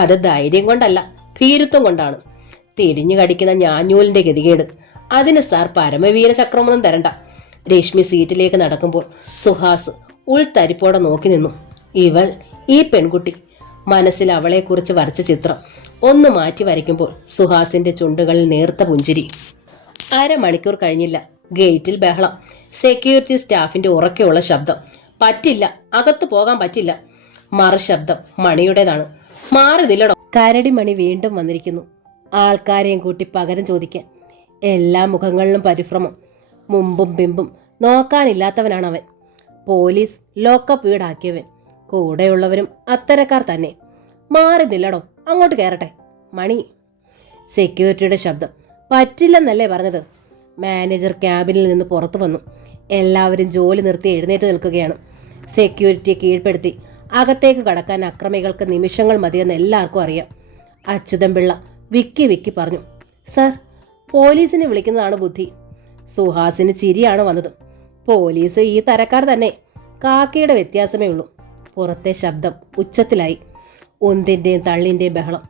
അത് ധൈര്യം കൊണ്ടല്ല, ഭീരുത്വം കൊണ്ടാണ്. തിരിഞ്ഞു കടിക്കുന്ന ഞാഞ്ഞൂലിന്റെ ഗതികേട്. അതിന് സാർ പരമവീര ചക്രമൊന്നും തരണ്ട. രശ്മി സീറ്റിലേക്ക് നടക്കുമ്പോൾ സുഹാസ് ഉൾത്തരിപ്പോടെ നോക്കി നിന്നു. ഇവൾ, ഈ പെൺകുട്ടി, മനസ്സിൽ അവളെക്കുറിച്ച് വരച്ച ചിത്രം ഒന്ന് മാറ്റി വരയ്ക്കുമ്പോൾ സുഹാസിന്റെ ചുണ്ടുകളിൽ നേർത്ത പുഞ്ചിരി. അരമണിക്കൂർ കഴിഞ്ഞില്ല. ഗേറ്റിൽ ബഹളം. സെക്യൂരിറ്റി സ്റ്റാഫിന്റെ ഉറക്കെയുള്ള ശബ്ദം. പറ്റില്ല, അകത്തു പോകാൻ പറ്റില്ല. മറുശബ്ദം മണിയുടേതാണ്. മാറി നില്ലടോ. കരടി മണി വീണ്ടും വന്നിരിക്കുന്നു, ആൾക്കാരെയും കൂട്ടി പകരം ചോദിക്കാൻ. എല്ലാ മുഖങ്ങളിലും പരിഭ്രമം. മുമ്പും പിമ്പും നോക്കാനില്ലാത്തവനാണ് അവൻ. Police lockup വീടാക്കിയവൻ. കൂടെയുള്ളവരും അത്തരക്കാർ തന്നെ. മാറി നില്ലടോ, അങ്ങോട്ട് കയറട്ടെ. മണി. സെക്യൂരിറ്റിയുടെ ശബ്ദം. പറ്റില്ലെന്നല്ലേ പറഞ്ഞത്? മാനേജർ ക്യാബിനിൽ നിന്ന് പുറത്തു വന്നു. എല്ലാവരും ജോലി നിർത്തി എഴുന്നേറ്റ് നിൽക്കുകയാണ്. സെക്യൂരിറ്റിയെ കീഴ്പ്പെടുത്തി അകത്തേക്ക് കടക്കാൻ അക്രമികൾക്ക് നിമിഷങ്ങൾ മതിയെന്ന് എല്ലാവർക്കും അറിയാം. അച്യുതൻപിള്ള വിക്കി വിക്കി പറഞ്ഞു, സർ, പോലീസിനെ വിളിക്കുന്നതാണ് ബുദ്ധി. സുഹാസിന് ചിരിയാണ് വന്നത്. പോലീസ് ഈ തരക്കാർ തന്നെ, കാക്കയുടെ വ്യത്യാസമേ ഉള്ളൂ. പുറത്തെ ശബ്ദം ഉച്ചത്തിലായി. ഒന്നിൻ്റെയും തള്ളിൻ്റെയും ബഹളം.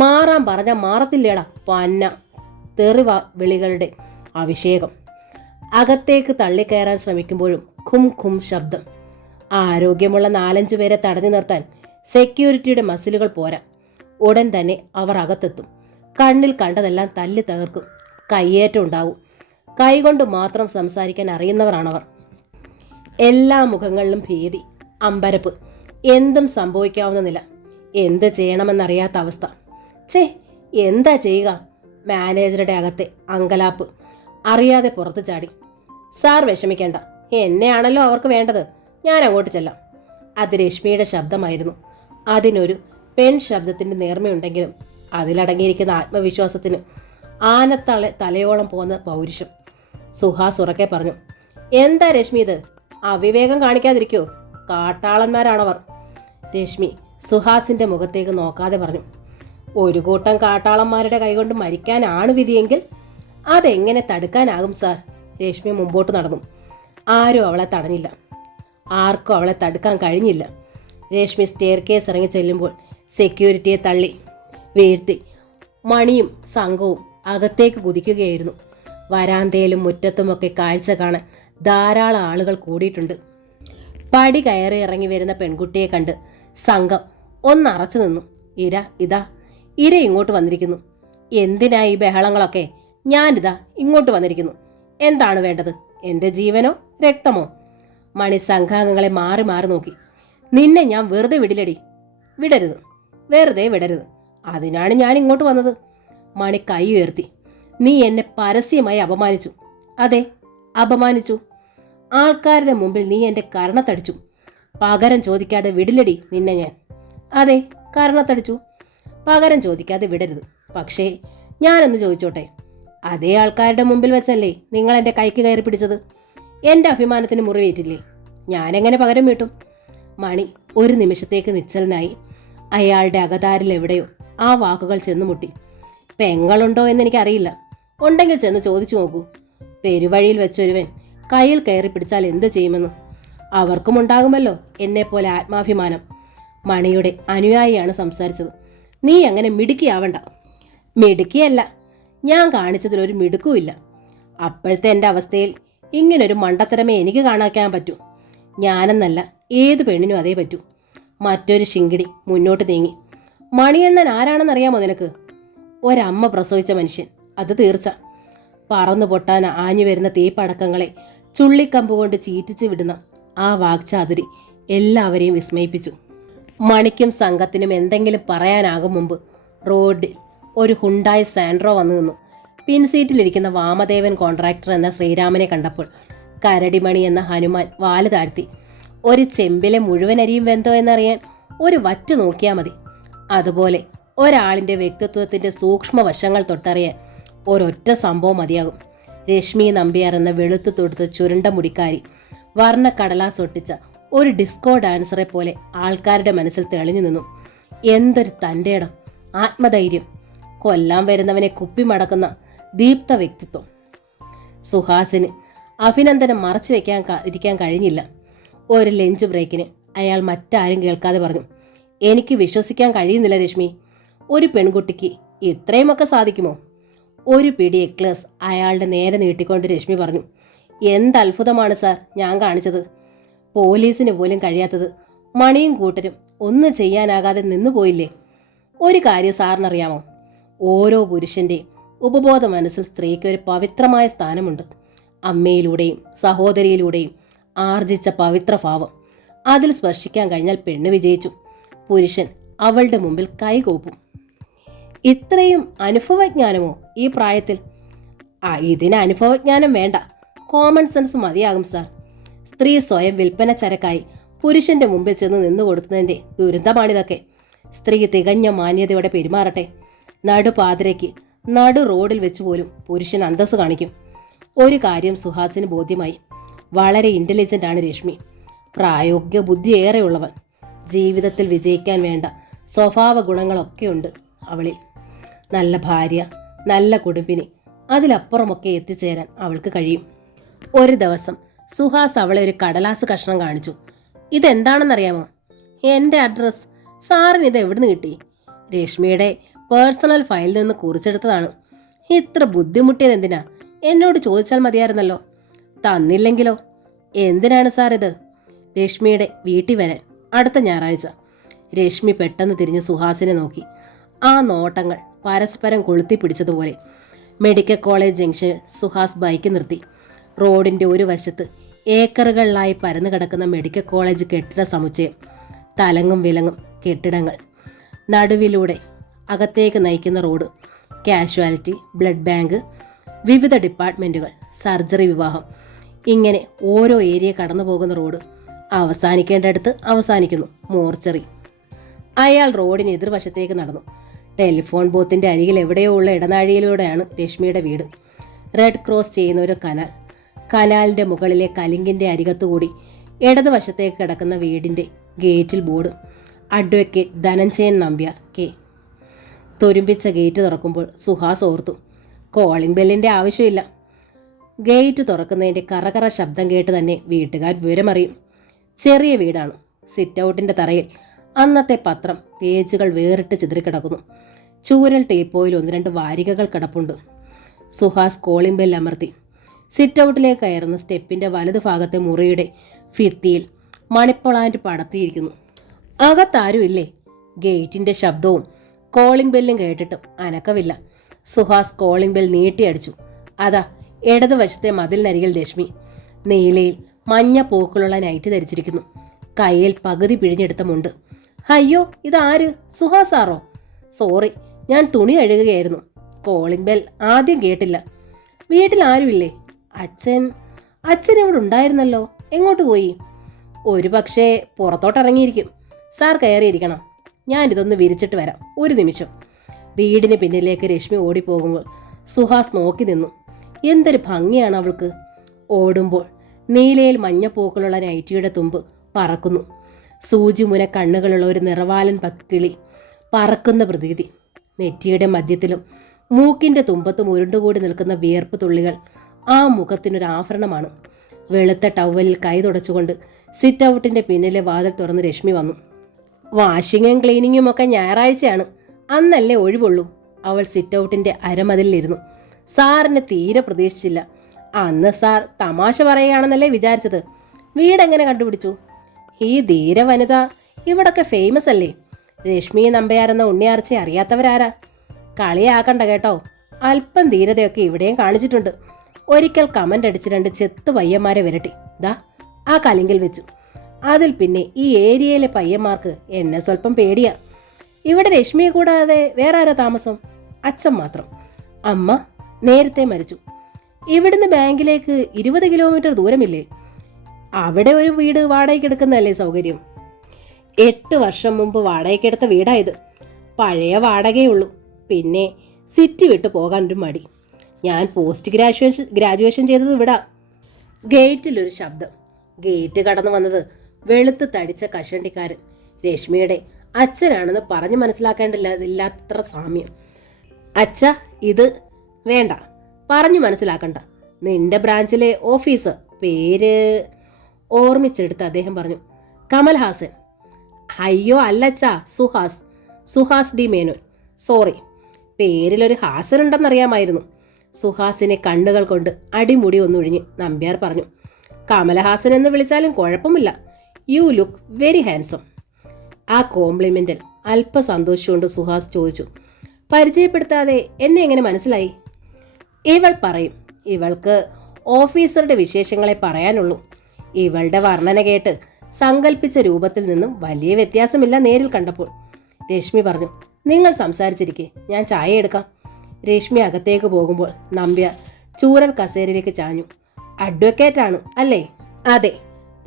മാറാൻ പറഞ്ഞാൽ മാറത്തില്ലേടാ പന്ന. തെറിവ വിളികളുടെ അഭിഷേകം. അകത്തേക്ക് തള്ളിക്കയറാൻ ശ്രമിക്കുമ്പോഴും ഖും ഖും ശബ്ദം. ആരോഗ്യമുള്ള 4-5 പേരെ തടഞ്ഞു നിർത്താൻ സെക്യൂരിറ്റിയുടെ മസിലുകൾ പോരാ. ഉടൻ തന്നെ അവർ അകത്തെത്തും. കണ്ണിൽ കണ്ടതെല്ലാം തല്ലി തകർക്കും. കയ്യേറ്റം ഉണ്ടാവും. കൈകൊണ്ട് മാത്രം സംസാരിക്കാൻ അറിയുന്നവരാണവർ. എല്ലാ മുഖങ്ങളിലും ഭീതി, അമ്പരപ്പ്. എന്തും സംഭവിക്കാവുന്ന നില. എന്ത് ചെയ്യണമെന്നറിയാത്ത അവസ്ഥ. ചേ, എന്താ ചെയ്യുക? മാനേജറുടെ അകത്തെ അങ്കലാപ്പ് അറിയാതെ പുറത്തു ചാടി. സാർ വിഷമിക്കേണ്ട, എന്നെയാണല്ലോ അവർക്ക് വേണ്ടത്, ഞാൻ അങ്ങോട്ട് ചെല്ലാം. അത് രശ്മിയുടെ ശബ്ദമായിരുന്നു. അതിനൊരു പെൺ ശബ്ദത്തിൻ്റെ നേർമയുണ്ടെങ്കിലും അതിലടങ്ങിയിരിക്കുന്ന ആത്മവിശ്വാസത്തിന് തലയോളം പോകുന്ന പൗരുഷം. സുഹാസ് ഉറക്കെ പറഞ്ഞു, എന്താ രശ്മി ഇത്? അവിവേകം കാണിക്കാതിരിക്കോ? കാട്ടാളന്മാരാണവർ. രശ്മി സുഹാസിന്റെ മുഖത്തേക്ക് നോക്കാതെ പറഞ്ഞു, ഒരു കൂട്ടം കാട്ടാളന്മാരുടെ കൈകൊണ്ട് മരിക്കാനാണ് വിധിയെങ്കിൽ അതെങ്ങനെ തടുക്കാനാകും സാർ? രശ്മി മുമ്പോട്ട് നടന്നു. ആരും അവളെ തടഞ്ഞില്ല. ആർക്കും അവളെ തടുക്കാൻ കഴിഞ്ഞില്ല. രശ്മി സ്റ്റെയർ കേസ് ഇറങ്ങി ചെല്ലുമ്പോൾ സെക്യൂരിറ്റിയെ തള്ളി വീഴ്ത്തി മണിയും സംഘവും അകത്തേക്ക് കുതിക്കുകയായിരുന്നു. വരാന്തയിലും മുറ്റത്തുമൊക്കെ കാഴ്ച കാണാൻ ധാരാളം ആളുകൾ കൂടിയിട്ടുണ്ട്. പടി കയറി ഇറങ്ങി വരുന്ന പെൺകുട്ടിയെ കണ്ട് സംഘം ഒന്നറച്ചു നിന്നു. ഇര ഇങ്ങോട്ട് വന്നിരിക്കുന്നു. എന്തിനാ ഈ ബഹളങ്ങളൊക്കെ? ഞാനിതാ ഇങ്ങോട്ട് വന്നിരിക്കുന്നു. എന്താണ് വേണ്ടത്? എൻ്റെ ജീവനോ രക്തമോ? മണി സംഘാംഗങ്ങളെ മാറി മാറി നോക്കി. നിന്നെ ഞാൻ വെറുതെ വിടില്ലടി. വിടരുത്, വെറുതെ വിടരുത്. അതിനാണ് ഞാൻ ഇങ്ങോട്ട് വന്നത്. മണി കൈ ഉയർത്തി. നീ എന്നെ പരസ്യമായി അപമാനിച്ചു. അതെ, അപമാനിച്ചു. ആൾക്കാരുടെ മുമ്പിൽ നീ എൻ്റെ കരണത്തടിച്ചു. പകരം ചോദിക്കാതെ വിടില്ലടി നിന്നെ ഞാൻ. അതെ, കരണത്തടിച്ചു. പകരം ചോദിക്കാതെ വിടരുത്. പക്ഷേ ഞാനൊന്ന് ചോദിച്ചോട്ടെ, അതേ ആൾക്കാരുടെ മുമ്പിൽ വെച്ചല്ലേ നിങ്ങൾ എൻ്റെ കൈക്ക് കയറി പിടിച്ചത്? എൻ്റെ അഭിമാനത്തിന് മുറിവേറ്റില്ലേ? ഞാനെങ്ങനെ പകരം വീട്ടും? മണി ഒരു നിമിഷത്തേക്ക് നിശ്ചലനായി. അയാളുടെ അകതാരിൽ എവിടെയോ ആ വാക്കുകൾ ചെന്നു മുട്ടി. പെങ്ങളുണ്ടോ എന്നെനിക്കറിയില്ല. ഉണ്ടെങ്കിൽ ചെന്ന് ചോദിച്ചു നോക്കൂ. പെരുവഴിയിൽ വെച്ചൊരുവൻ കയ്യിൽ കയറി പിടിച്ചാൽ എന്ത് ചെയ്യുമെന്ന് അവർക്കും ഉണ്ടാകുമല്ലോ എന്നെപ്പോലെ ആത്മാഭിമാനം. മണിയുടെ അനുയായിയാണ് സംസാരിച്ചത്. നീ അങ്ങനെ മിടുക്കിയാവണ്ട. മിടുക്കിയല്ല, ഞാൻ കാണിച്ചതിലൊരു മിടുക്കുമില്ല. അപ്പോഴത്തെ എൻ്റെ അവസ്ഥയിൽ ഇങ്ങനൊരു മണ്ടത്തരമേ എനിക്ക് കാണാക്കാൻ പറ്റൂ. ഞാനെന്നല്ല, ഏത് പെണ്ണിനും അതേ പറ്റൂ. മറ്റൊരു ശിങ്കിടി മുന്നോട്ട് നീങ്ങി. മണിയണ്ണൻ ആരാണെന്നറിയാമോ നിനക്ക്? ഒരമ്മ പ്രസവിച്ച മനുഷ്യൻ, അത് തീർച്ച. പറന്നു പൊട്ടാൻ ആഞ്ഞു വരുന്ന തീപ്പടക്കങ്ങളെ ചുള്ളിക്കമ്പ് കൊണ്ട് ചീറ്റിച്ചു വിടുന്ന ആ വാക്ചാതുരി എല്ലാവരെയും വിസ്മയിപ്പിച്ചു. മണിക്കും സംഘത്തിനും എന്തെങ്കിലും പറയാനാകും മുമ്പ് റോഡിൽ ഒരു ഹുണ്ടായി സാൻഡ്രോ വന്നു നിന്നു. പിൻസീറ്റിലിരിക്കുന്ന വാമദേവൻ കോൺട്രാക്ടർ എന്ന ശ്രീരാമനെ കണ്ടപ്പോൾ കരടിമണി എന്ന ഹനുമാൻ വാല് താഴ്ത്തി. ഒരു ചെമ്പിലെ മുഴുവൻ അരിയും വെന്തോ എന്നറിയാൻ ഒരു വറ്റ് നോക്കിയാൽ മതി. അതുപോലെ ഒരാളിൻ്റെ വ്യക്തിത്വത്തിൻ്റെ സൂക്ഷ്മ വശങ്ങൾ തൊട്ടറിയാൻ ഒരൊറ്റ സംഭവം മതിയാകും. രശ്മി നമ്പ്യാർ എന്ന വെളുത്തു തൊടുത്ത് ചുരുണ്ട മുടിക്കാരി വർണ്ണക്കടലാസ് ഒട്ടിച്ച ഒരു ഡിസ്കോ ഡാൻസറെ പോലെ ആൾക്കാരുടെ മനസ്സിൽ തെളിഞ്ഞു നിന്നു. എന്തൊരു തൻ്റെ ഇടം, ആത്മധൈര്യം! കൊല്ലാൻ വരുന്നവനെ കുപ്പിമടക്കുന്ന ദീപ്ത വ്യക്തിത്വം. സുഹാസിന് അഭിനന്ദനം മറച്ചു ഇരിക്കാൻ കഴിഞ്ഞില്ല. ഒരു ലഞ്ച് ബ്രേക്കിന് അയാൾ മറ്റാരും കേൾക്കാതെ പറഞ്ഞു, എനിക്ക് വിശ്വസിക്കാൻ കഴിയുന്നില്ല രശ്മി. ഒരു പെൺകുട്ടിക്ക് ഇത്രയുമൊക്കെ സാധിക്കുമോ? ഒരു പിടി എക്ലേഴ്സ് അയാളുടെ നേരെ നീട്ടിക്കൊണ്ട് രശ്മി പറഞ്ഞു, എന്തത്ഭുതമാണ് സാർ ഞാൻ കാണിച്ചത്. പോലീസിന് പോലും കഴിയാത്തത് മണിയും കൂട്ടരും ഒന്നും ചെയ്യാനാകാതെ നിന്നുപോയില്ലേ? ഒരു കാര്യം സാറിനറിയാമോ? ഓരോ പുരുഷൻ്റെയും ഉപബോധ മനസ്സിൽ സ്ത്രീക്ക് ഒരു പവിത്രമായ സ്ഥാനമുണ്ട്. അമ്മയിലൂടെയും സഹോദരിയിലൂടെയും ആർജിച്ച പവിത്രഭാവം അതിൽ സ്പർശിക്കാൻ കഴിഞ്ഞാൽ പെണ്ണ് വിജയിച്ചു. പുരുഷൻ അവളുടെ മുമ്പിൽ കൈകോപ്പും. ഇത്രയും അനുഭവജ്ഞാനമോ ഈ പ്രായത്തിൽ? ഇതിന് അനുഭവജ്ഞാനം വേണ്ട, കോമൺ സെൻസ് മതിയാകും സാർ. സ്ത്രീ സ്വയം വിൽപ്പന ചരക്കായി പുരുഷന്റെ മുമ്പിൽ ചെന്ന് നിന്നുകൊടുത്തതിൻ്റെ ദുരന്തമാണിതൊക്കെ. സ്ത്രീ തികഞ്ഞ മാന്യതയോടെ പെരുമാറട്ടെ. നടുപാതിരയ്ക്ക് നടു റോഡിൽ വെച്ച് പോലും പുരുഷൻ അന്തസ് കാണിക്കും. ഒരു കാര്യം സുഹാസിന് ബോധ്യമായി. വളരെ ഇൻ്റലിജൻ്റ് ആണ് രശ്മി. പ്രായോഗിക ബുദ്ധി ഏറെയുള്ളവൻ. ജീവിതത്തിൽ വിജയിക്കാൻ വേണ്ട സ്വഭാവ ഗുണങ്ങളൊക്കെയുണ്ട് അവളിൽ. നല്ല ഭാര്യ, നല്ല കുടുംബിനി, അതിലപ്പുറമൊക്കെ എത്തിച്ചേരാൻ അവൾക്ക് കഴിയും. ഒരു ദിവസം സുഹാസ് അവളെ ഒരു കടലാസ് കഷ്ണം കാണിച്ചു. ഇതെന്താണെന്നറിയാമോ? എൻ്റെ അഡ്രസ്. സാറിന് ഇത് എവിടുന്ന് കിട്ടി? രശ്മിയുടെ പേഴ്സണൽ ഫയലിൽ നിന്ന് കുറിച്ചെടുത്തതാണ്. ഇത്ര ബുദ്ധിമുട്ടിയത് എന്തിനാ? എന്നോട് ചോദിച്ചാൽ മതിയായിരുന്നല്ലോ. തന്നില്ലെങ്കിലോ? എന്തിനാണ് സാർ ഇത്? രശ്മിയുടെ വീട്ടിൽ വരാൻ അടുത്ത ഞായറാഴ്ച. രശ്മി പെട്ടെന്ന് തിരിഞ്ഞ് സുഹാസിനെ നോക്കി. ആ നോട്ടങ്ങൾ പരസ്പരം കൊളുത്തി പിടിച്ചതുപോലെ. മെഡിക്കൽ കോളേജ് ജംഗ്ഷനിൽ സുഹാസ് ബൈക്ക് നിർത്തി. റോഡിൻ്റെ ഒരു വശത്ത് ഏക്കറുകളിലായി പരന്നു കിടക്കുന്ന മെഡിക്കൽ കോളേജ് കെട്ടിട സമുച്ചയം. തലങ്ങും വിലങ്ങും കെട്ടിടങ്ങൾ. നടുവിലൂടെ അകത്തേക്ക് നയിക്കുന്ന റോഡ്. കാഷ്വാലിറ്റി, ബ്ലഡ് ബാങ്ക്, വിവിധ ഡിപ്പാർട്ട്മെൻറ്റുകൾ, സർജറി, വിവാഹം, ഇങ്ങനെ ഓരോ ഏരിയ കടന്നു പോകുന്ന റോഡ്. അവസാനിക്കേണ്ടടുത്ത് അവസാനിക്കുന്നു മോർച്ചറി. അയാൾ റോഡിന് എതിർവശത്തേക്ക് നടന്നു. ടെലിഫോൺ ബൂത്തിൻ്റെ അരികിൽ എവിടെയോ ഉള്ള ഇടനാഴിയിലൂടെയാണ് രശ്മിയുടെ വീട്. റെഡ് ക്രോസ് ചെയ്യുന്ന ഒരു കനാൽ. കനാലിൻ്റെ മുകളിലെ കലിങ്കിൻ്റെ അരികത്തുകൂടി ഇടതുവശത്തേക്ക് കിടക്കുന്ന വീടിൻ്റെ ഗേറ്റിൽ board. Advocate Dhananjayan Nambiar K. തുരുമ്പിച്ച ഗേറ്റ് തുറക്കുമ്പോൾ സുഹാസ് ഓർത്തു, കോളിംഗ് ബെല്ലിൻ്റെ ആവശ്യമില്ല. ഗേറ്റ് തുറക്കുന്നതിൻ്റെ കറകറ ശബ്ദം കേട്ട് തന്നെ വീട്ടുകാർ വിവരമറിയും. ചെറിയ വീടാണ്. സിറ്റ് ഔട്ടിൻ്റെ തറയിൽ അന്നത്തെ പത്രം പേജുകൾ വേറിട്ട് ചിതറിക്കിടക്കുന്നു. ചൂരൽ ടീപ്പോയിൽ 1-2 വാരികകൾ കിടപ്പുണ്ട്. സുഹാസ് കോളിംഗ് ബെൽ അമർത്തി. സിറ്റ് ഔട്ടിലേക്ക് കയറുന്ന സ്റ്റെപ്പിൻ്റെ വലതുഭാഗത്തെ മുറിയുടെ ഭിത്തിയിൽ മണിപ്പൊളാൻഡ് പടർത്തിയിരിക്കുന്നു. അകത്താരുമില്ലേ? ഗേറ്റിൻ്റെ ശബ്ദവും കോളിംഗ് ബെല്ലും കേട്ടിട്ടും അനക്കമില്ല. സുഹാസ് കോളിംഗ് ബെൽ നീട്ടിയടിച്ചു. അതാ ഇടതുവശത്തെ മതിലിനരികിൽ രശ്മി. നീലയിൽ മഞ്ഞ പൂക്കളുള്ള നൈറ്റ് ധരിച്ചിരിക്കുന്നു. കയ്യിൽ പകുതി പിഴിഞ്ഞെടുത്ത മുണ്ട്. അയ്യോ, ഇതാര്? സുഹാസ് സാറോ? സോറി, ഞാൻ തുണി കഴുകുകയായിരുന്നു. കോളിംഗ് ബെൽ ആദ്യം കേട്ടില്ല. വീട്ടിൽ ആരുമില്ലേ? അച്ഛൻ ഇവിടെ ഉണ്ടായിരുന്നല്ലോ. എങ്ങോട്ട് പോയി? ഒരു പക്ഷേ പുറത്തോട്ടിറങ്ങിയിരിക്കും. സാർ കയറിയിരിക്കണം. ഞാനിതൊന്ന് വിരിച്ചിട്ട് വരാം, ഒരു നിമിഷം. വീടിന് പിന്നിലേക്ക് രശ്മി ഓടിപ്പോകുമ്പോൾ സുഹാസ് നോക്കി നിന്നു. എന്തൊരു ഭംഗിയാണ് അവൾക്ക്. ഓടുമ്പോൾ നീലയിൽ മഞ്ഞപ്പൂക്കളുള്ള നൈറ്റിയുടെ തുമ്പ് പറക്കുന്നു. സൂചിമുന കണ്ണുകളുള്ള ഒരു നിറവാലൻ പക്കിളി പറക്കുന്ന പ്രതീതി. നെറ്റിയുടെ മധ്യത്തിലും മൂക്കിൻ്റെ തുമ്പത്തും ഉരുണ്ടുകൂടി നിൽക്കുന്ന വിയർപ്പ് തുള്ളികൾ ആ മുഖത്തിനൊരു ആഭരണമാണ്. വെളുത്ത ടവലിൽ കൈ തുടച്ചുകൊണ്ട് സിറ്റ് ഔട്ടിൻ്റെ പിന്നിലെ വാതിൽ തുറന്ന് രശ്മി വന്നു. വാഷിങ്ങും ക്ലീനിങ്ങും ഒക്കെ ഞായറാഴ്ചയാണ്, അന്നല്ലേ ഒഴിവുള്ളൂ. അവൾ സിറ്റ് ഔട്ടിൻ്റെ അരമതിലിരുന്നു. സാറിന് തീരെ പ്രതീക്ഷിച്ചില്ല. അന്ന് സാർ തമാശ പറയുകയാണെന്നല്ലേ വിചാരിച്ചത്. വീടെങ്ങനെ കണ്ടുപിടിച്ചു? ഈ ധീര വനിത ഇവിടൊക്കെ ഫേമസ് അല്ലേ? രശ്മി നമ്പയാരെന്ന ഉണ്ണിയാർച്ചയെ അറിയാത്തവരാരാ? കളിയാക്കണ്ട കേട്ടോ. അല്പം ധീരതയൊക്കെ ഇവിടെയും കാണിച്ചിട്ടുണ്ട്. ഒരിക്കൽ കമൻ്റ് അടിച്ച് 2 ചെത്ത് പയ്യന്മാരെ വിരട്ടി ദാ ആ കലിങ്കിൽ വെച്ചു. അതിൽ പിന്നെ ഈ ഏരിയയിലെ പയ്യന്മാർക്ക് എന്നെ സ്വല്പം പേടിയാ. ഇവിടെ രശ്മിയെ കൂടാതെ വേറെ ആരാ താമസം? അച്ഛൻ മാത്രം. അമ്മ നേരത്തെ മരിച്ചു. ഇവിടുന്ന് ബാങ്കിലേക്ക് 20 കിലോമീറ്റർ ദൂരമില്ലേ? അവിടെ ഒരു വീട് വാടകയ്ക്ക് എടുക്കുന്നതല്ലേ സൗകര്യം? 8 വർഷം മുമ്പ് വാടകയ്ക്കെടുത്ത വീടായത്. പഴയ വാടകയുള്ളൂ. പിന്നെ സിറ്റി വിട്ട് പോകാനൊരു മടി. ഞാൻ പോസ്റ്റ് ഗ്രാജുവേഷൻ ചെയ്തത് ഇവിടാ. ഗേറ്റിലൊരു ശബ്ദം. ഗേറ്റ് കടന്നു വന്നത് വെളുത്ത് തടിച്ച കഷണ്ടിക്കാരൻ. രശ്മിയുടെ അച്ഛനാണെന്ന് പറഞ്ഞു മനസ്സിലാക്കേണ്ടില്ലാത്തത്ര സാമ്യം. അച്ഛ, ഇത് വേണ്ട, പറഞ്ഞു മനസ്സിലാക്കണ്ട. നിന്റെ ബ്രാഞ്ചിലെ ഓഫീസർ പേര് ഓർമ്മിച്ചെടുത്ത് അദ്ദേഹം പറഞ്ഞു. കമൽഹാസൻ. അയ്യോ അല്ലച്ചാ, സുഹാസ് ഡി മേനോൻ. സോറി, പേരിലൊരു ഹാസനുണ്ടെന്നറിയാമായിരുന്നു. സുഹാസിനെ കണ്ണുകൾ കൊണ്ട് അടിമുടി ഒന്നൊഴിഞ്ഞ് നമ്പ്യാർ പറഞ്ഞു. കമലഹാസൻ എന്ന് വിളിച്ചാലും കുഴപ്പമില്ല. You look very handsome. ആ കോംപ്ലിമെന്റിൽ അല്പ സന്തോഷിച്ചുകൊണ്ട് സുഹാസ് ചോദിച്ചു, പരിചയപ്പെടുത്താതെ എന്നെ എങ്ങനെ മനസ്സിലായി? ഇവൾ പറയും, ഇവൾക്ക് ഓഫീസറുടെ വിശേഷങ്ങളെ പറയാനുള്ളൂ. ഇവളുടെ വർണ്ണന കേട്ട് സങ്കല്പിച്ച രൂപത്തിൽ നിന്നും വലിയ വ്യത്യാസമില്ല നേരിൽ കണ്ടപ്പോൾ. രശ്മി പറഞ്ഞു, നിങ്ങൾ സംസാരിച്ചിരിക്കെ, ഞാൻ ചായ എടുക്കാം. രശ്മി അകത്തേക്ക് പോകുമ്പോൾ നമ്പ്യാർ ചൂരൽ കസേരയിലേക്ക് ചാഞ്ഞു. അഡ്വക്കേറ്റ് ആണ് അല്ലേ? അതെ,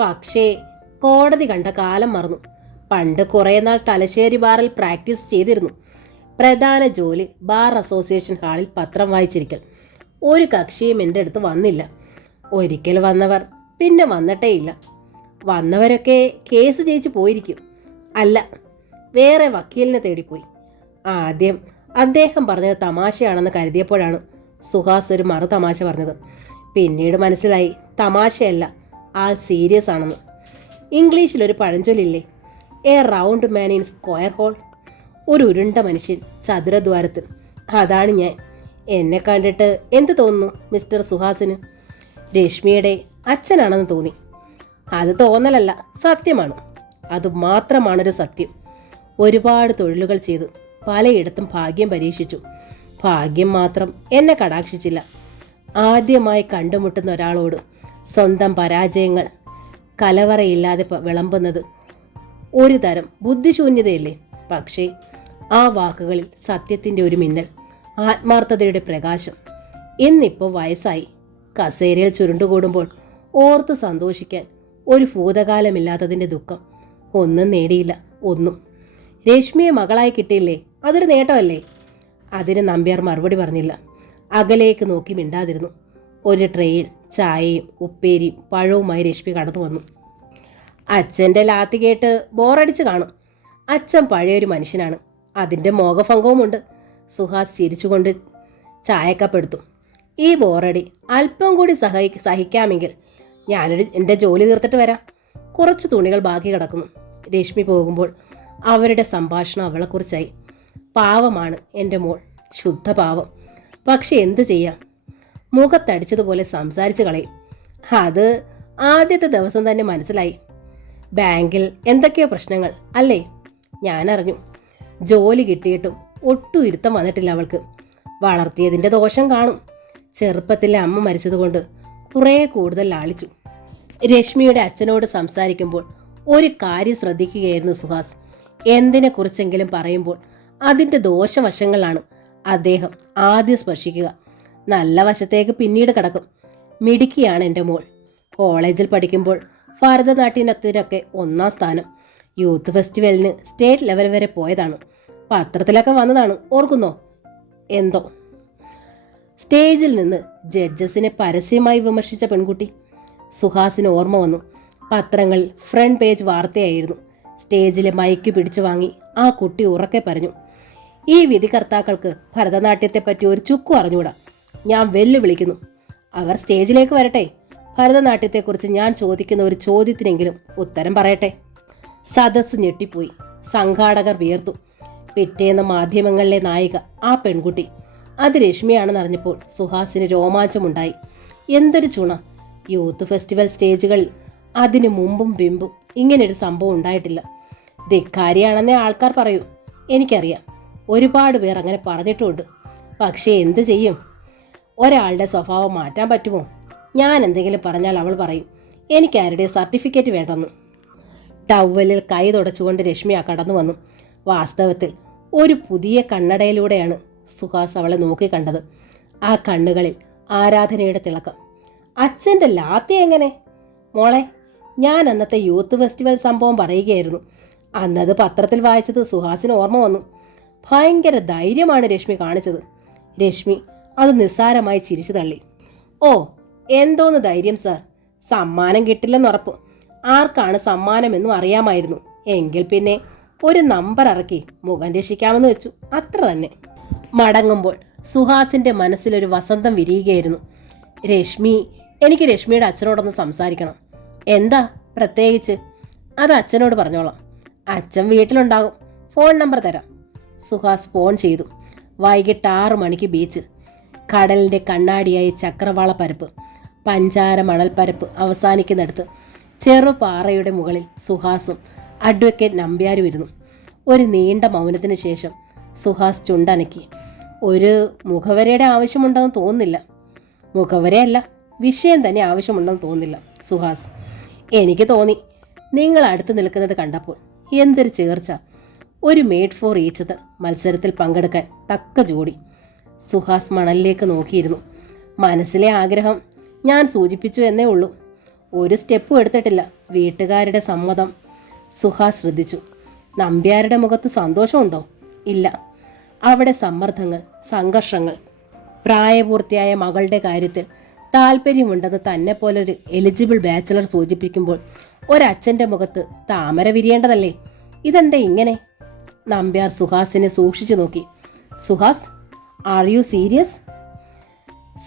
പക്ഷേ കോടതി കണ്ട കാലം മറന്നു. പണ്ട് കുറേ നാൾ തലശ്ശേരി ബാറിൽ പ്രാക്ടീസ് ചെയ്തിരുന്നു. പ്രധാന ജോലി ബാർ അസോസിയേഷൻ ഹാളിൽ പത്രം വായിച്ചിരിക്കൽ. ഒരു കക്ഷിയും എൻ്റെ അടുത്ത് വന്നില്ല. ഒരിക്കൽ വന്നവർ പിന്നെ വന്നിട്ടേയില്ല. വന്നവരൊക്കെ കേസ് ജയിച്ചു പോയിരിക്കും. അല്ല, വേറെ വക്കീലിനെ തേടിപ്പോയി. ആദ്യം അദ്ദേഹം പറഞ്ഞത് തമാശയാണെന്ന് കരുതിയപ്പോഴാണ് സുഹാസ് ഒരു മറു തമാശ പറഞ്ഞത്. പിന്നീട് മനസ്സിലായി തമാശയല്ല, ആൾ സീരിയസ് ആണെന്ന്. ഇംഗ്ലീഷിലൊരു പഴഞ്ചൊല്ലില്ലേ, a round man in square hole. ഒരു ഉരുണ്ട മനുഷ്യൻ ചതുരദ്വാരത്തിൽ. അതാണ് ഞാൻ. എന്നെ കണ്ടിട്ട് എന്ത് തോന്നുന്നു മിസ്റ്റർ സുഹാസിന്? രശ്മിയുടെ അച്ഛനാണെന്ന് തോന്നി. അത് തോന്നലല്ല, സത്യമാണ്. അതുമാത്രമാണൊരു സത്യം. ഒരുപാട് തൊഴിലുകൾ ചെയ്തു, പലയിടത്തും ഭാഗ്യം പരീക്ഷിച്ചു. ഭാഗ്യം മാത്രം എന്നെ കടാക്ഷിച്ചില്ല. ആദ്യമായി കണ്ടുമുട്ടുന്ന ഒരാളോട് സ്വന്തം പരാജയങ്ങൾ കലവറയില്ലാതെ വിളമ്പുന്നത് ഒരു തരം ബുദ്ധിശൂന്യതയല്ലേ? പക്ഷേ ആ വാക്കുകളിൽ സത്യത്തിൻ്റെ ഒരു മിന്നൽ, ആത്മാർത്ഥതയുടെ പ്രകാശം. ഇന്നിപ്പോൾ വയസ്സായി, കസേരയിൽ ചുരുണ്ടുകൂടുമ്പോൾ ഓർത്ത് സന്തോഷിക്കാൻ ഒരു ഭൂതകാലമില്ലാത്തതിൻ്റെ ദുഃഖം. ഒന്നും നേടിയില്ല, ഒന്നും. രശ്മിയെ മകളായി കിട്ടിയില്ലേ, അതൊരു നേട്ടമല്ലേ? അതിന് നമ്പ്യാർ മറുപടി പറഞ്ഞില്ല. അകലേക്ക് നോക്കി മിണ്ടാതിരുന്നു. ഒരു ട്രേയിൽ ചായയും ഉപ്പേരിയും പഴവുമായി രശ്മി കടന്നു വന്നു. അച്ഛൻ്റെ ലാത്തി കേട്ട് ബോറടിച്ച് കാണും. അച്ഛൻ പഴയൊരു മനുഷ്യനാണ്, അതിൻ്റെ മോഹഭംഗവുമുണ്ട്. സുഹാസ് ചിരിച്ചുകൊണ്ട് ചായക്കപ്പെടുത്തു. ഈ ബോറടി അല്പം കൂടി സഹിക്കാമെങ്കിൽ എൻ്റെ ജോലി തീർത്തിട്ട് വരാം. കുറച്ച് തുണികൾ ബാക്കി കിടക്കുന്നു. രശ്മി പോകുമ്പോൾ അവരുടെ സംഭാഷണം അവളെക്കുറിച്ചായി. പാവമാണ് എൻ്റെ മോൾ, ശുദ്ധ പാവം. പക്ഷെ എന്ത് ചെയ്യാം, മുഖത്തടിച്ചതുപോലെ സംസാരിച്ച് കളയും. അത് ആദ്യത്തെ ദിവസം തന്നെ മനസ്സിലായി. ബാങ്കിൽ എന്തൊക്കെയോ പ്രശ്നങ്ങൾ അല്ലേ? ഞാനറിഞ്ഞു. ജോലി കിട്ടിയിട്ടും ഒട്ടും ഇരുത്തം വന്നിട്ടില്ല അവൾക്ക്. വളർത്തിയതിൻ്റെ ദോഷം കാണും. ചെറുപ്പത്തിലെ അമ്മ മരിച്ചതുകൊണ്ട് കുറേ കൂടുതൽ ലാളിച്ചു. രശ്മിയുടെ അച്ഛനോട് സംസാരിക്കുമ്പോൾ ഒരു കാര്യം ശ്രദ്ധിക്കുകയായിരുന്നു സുഹാസ്. എന്തിനെക്കുറിച്ചെങ്കിലും പറയുമ്പോൾ അതിൻ്റെ ദോഷവശങ്ങളാണ് അദ്ദേഹം ആദ്യം സ്പർശിക്കുക. നല്ല വശത്തേക്ക് പിന്നീട് കടക്കും. മിടുക്കിയാണ് എൻ്റെ മോൾ. കോളേജിൽ പഠിക്കുമ്പോൾ ഭരതനാട്യത്തിനൊക്കെ 1ാം സ്ഥാനം. യൂത്ത് ഫെസ്റ്റിവലിന് സ്റ്റേറ്റ് ലെവൽ വരെ പോയതാണ്. പത്രത്തിലൊക്കെ വന്നതാണ്, ഓർക്കുന്നോ? എന്തോ സ്റ്റേജിൽ നിന്ന് ജഡ്ജസിനെ പരസ്യമായി വിമർശിച്ച പെൺകുട്ടി. സുഹാസിന് ഓർമ്മ വന്നു. പത്രങ്ങളിൽ ഫ്രണ്ട് പേജ് വാർത്തയായിരുന്നു. സ്റ്റേജിലെ മൈക്ക് പിടിച്ചു വാങ്ങി ആ കുട്ടി ഉറക്കെ പറഞ്ഞു, ഈ വിധികർത്താക്കൾക്ക് ഭരതനാട്യത്തെപ്പറ്റി ഒരു ചുക്കും അറിഞ്ഞൂടാ. ഞാൻ വെല്ലുവിളിക്കുന്നു, അവർ സ്റ്റേജിലേക്ക് വരട്ടെ. ഭരതനാട്യത്തെക്കുറിച്ച് ഞാൻ ചോദിക്കുന്ന ഒരു ചോദ്യത്തിനെങ്കിലും ഉത്തരം പറയട്ടെ. സദസ്സ് ഞെട്ടിപ്പോയി. സംഘാടകർ വിയർത്തു. പിറ്റേന്ന് മാധ്യമങ്ങളിലെ നായിക ആ പെൺകുട്ടി. അത് രശ്മിയാണെന്നറിഞ്ഞപ്പോൾ സുഹാസിന് രോമാഞ്ചമുണ്ടായി. എന്തൊരു ചുണ! യൂത്ത് ഫെസ്റ്റിവൽ സ്റ്റേജുകളിൽ അതിനു മുമ്പും പിമ്പും ഇങ്ങനൊരു സംഭവം ഉണ്ടായിട്ടില്ല. ധിക്കാരിയാണെന്നേ ആൾക്കാർ പറയൂ. എനിക്കറിയാം, ഒരുപാട് പേർ അങ്ങനെ പറഞ്ഞിട്ടുമുണ്ട്. പക്ഷേ എന്ത് ചെയ്യും? ഒരാളുടെ സ്വഭാവം മാറ്റാൻ പറ്റുമോ? ഞാൻ എന്തെങ്കിലും പറഞ്ഞാൽ അവൾ പറയും, എനിക്ക് ആരുടെ സർട്ടിഫിക്കറ്റ് വേണ്ടെന്ന്. ടവലിൽ കൈ തുടച്ചുകൊണ്ട് രശ്മി കടന്നു വന്നു. വാസ്തവത്തിൽ ഒരു പുതിയ കണ്ണടയിലൂടെയാണ് സുഹാസ് അവളെ നോക്കിക്കണ്ടത്. ആ കണ്ണുകളിൽ ആരാധനയുടെ തിളക്കം. അച്ഛൻ്റെ ലാത്തി എങ്ങനെ? മോളെ, ഞാൻ അന്നത്തെ യൂത്ത് ഫെസ്റ്റിവൽ സംഭവം പറയുകയായിരുന്നു. അന്നത് പത്രത്തിൽ വായിച്ചത് സുഹാസിന് ഓർമ്മ വന്നു. ഭയങ്കര ധൈര്യമാണ് രശ്മി കാണിച്ചത്. രശ്മി അത് നിസ്സാരമായി ചിരിച്ചു തള്ളി. ഓ, എന്തോന്ന് ധൈര്യം സാർ, സമ്മാനം കിട്ടില്ലെന്നുറപ്പ്. ആർക്കാണ് സമ്മാനമെന്നും അറിയാമായിരുന്നു. എങ്കിൽ പിന്നെ ഒരു നമ്പർ ഇറക്കി മുഖം രക്ഷിക്കാമെന്ന് വെച്ചു, അത്ര തന്നെ. മടങ്ങുമ്പോൾ സുഹാസിൻ്റെ മനസ്സിലൊരു വസന്തം വിരിയുകയായിരുന്നു. എനിക്ക് രശ്മിയുടെ അച്ഛനോടൊന്ന് സംസാരിക്കണം. എന്താ പ്രത്യേകിച്ച്? അത് അച്ഛനോട് പറഞ്ഞോളാം. അച്ഛൻ വീട്ടിലുണ്ടാകും. ഫോൺ നമ്പർ തരാം. സുഹാസ് ഫോൺ ചെയ്തു. വൈകിട്ട് 6 മണിക്ക് ബീച്ചിൽ. കടലിൻ്റെ കണ്ണാടിയായി ചക്രവാള പരപ്പ്, പഞ്ചാര മണൽപ്പരപ്പ് അവസാനിക്കുന്നിടത്ത് ചെറുപാറയുടെ മുകളിൽ സുഹാസും അഡ്വക്കേറ്റ് നമ്പ്യാരും ഇരുന്നു. ഒരു നീണ്ട മൗനത്തിന് ശേഷം സുഹാസ് ചുണ്ടനക്കി. ഒരു മുഖവരയുടെ ആവശ്യമുണ്ടെന്ന് തോന്നുന്നില്ല. മുഖവരയല്ല, വിഷയം തന്നെ ആവശ്യമുണ്ടെന്ന് തോന്നുന്നില്ല സുഹാസ്. എനിക്ക് തോന്നി നിങ്ങൾ അടുത്ത് നിൽക്കുന്നത് കണ്ടപ്പോൾ. എന്തൊരു ചേർച്ച! ഒരു മേഡ് ഫോർ ഈച്ച് അതർ മത്സരത്തിൽ പങ്കെടുക്കാൻ തക്ക ജോഡി. സുഹാസ് മണലിലേക്ക് നോക്കിയിരുന്നു. മനസ്സിലെ ആഗ്രഹം ഞാൻ സൂചിപ്പിച്ചു എന്നേ ഉള്ളൂ. ഒരു സ്റ്റെപ്പും എടുത്തിട്ടില്ല. വീട്ടുകാരുടെ സമ്മതം. സുഹാസ് ശ്രദ്ധിച്ചു. നമ്പ്യാരുടെ മുഖത്ത് സന്തോഷമുണ്ടോ? ഇല്ല. അവിടെ സമ്മർദ്ദങ്ങൾ, സംഘർഷങ്ങൾ. പ്രായപൂർത്തിയായ മകളുടെ കാര്യത്തിൽ താല്പര്യമുണ്ടെന്ന് തന്നെ പോലൊരു എലിജിബിൾ ബാച്ചലർ സൂചിപ്പിക്കുമ്പോൾ ഒരച്ഛൻ്റെ മുഖത്ത് താമര വിരിയേണ്ടതല്ലേ? ഇതെന്താ ഇങ്ങനെ? നമ്പ്യാർ സുഹാസിനെ സൂക്ഷിച്ചു നോക്കി. Suhas, are you serious?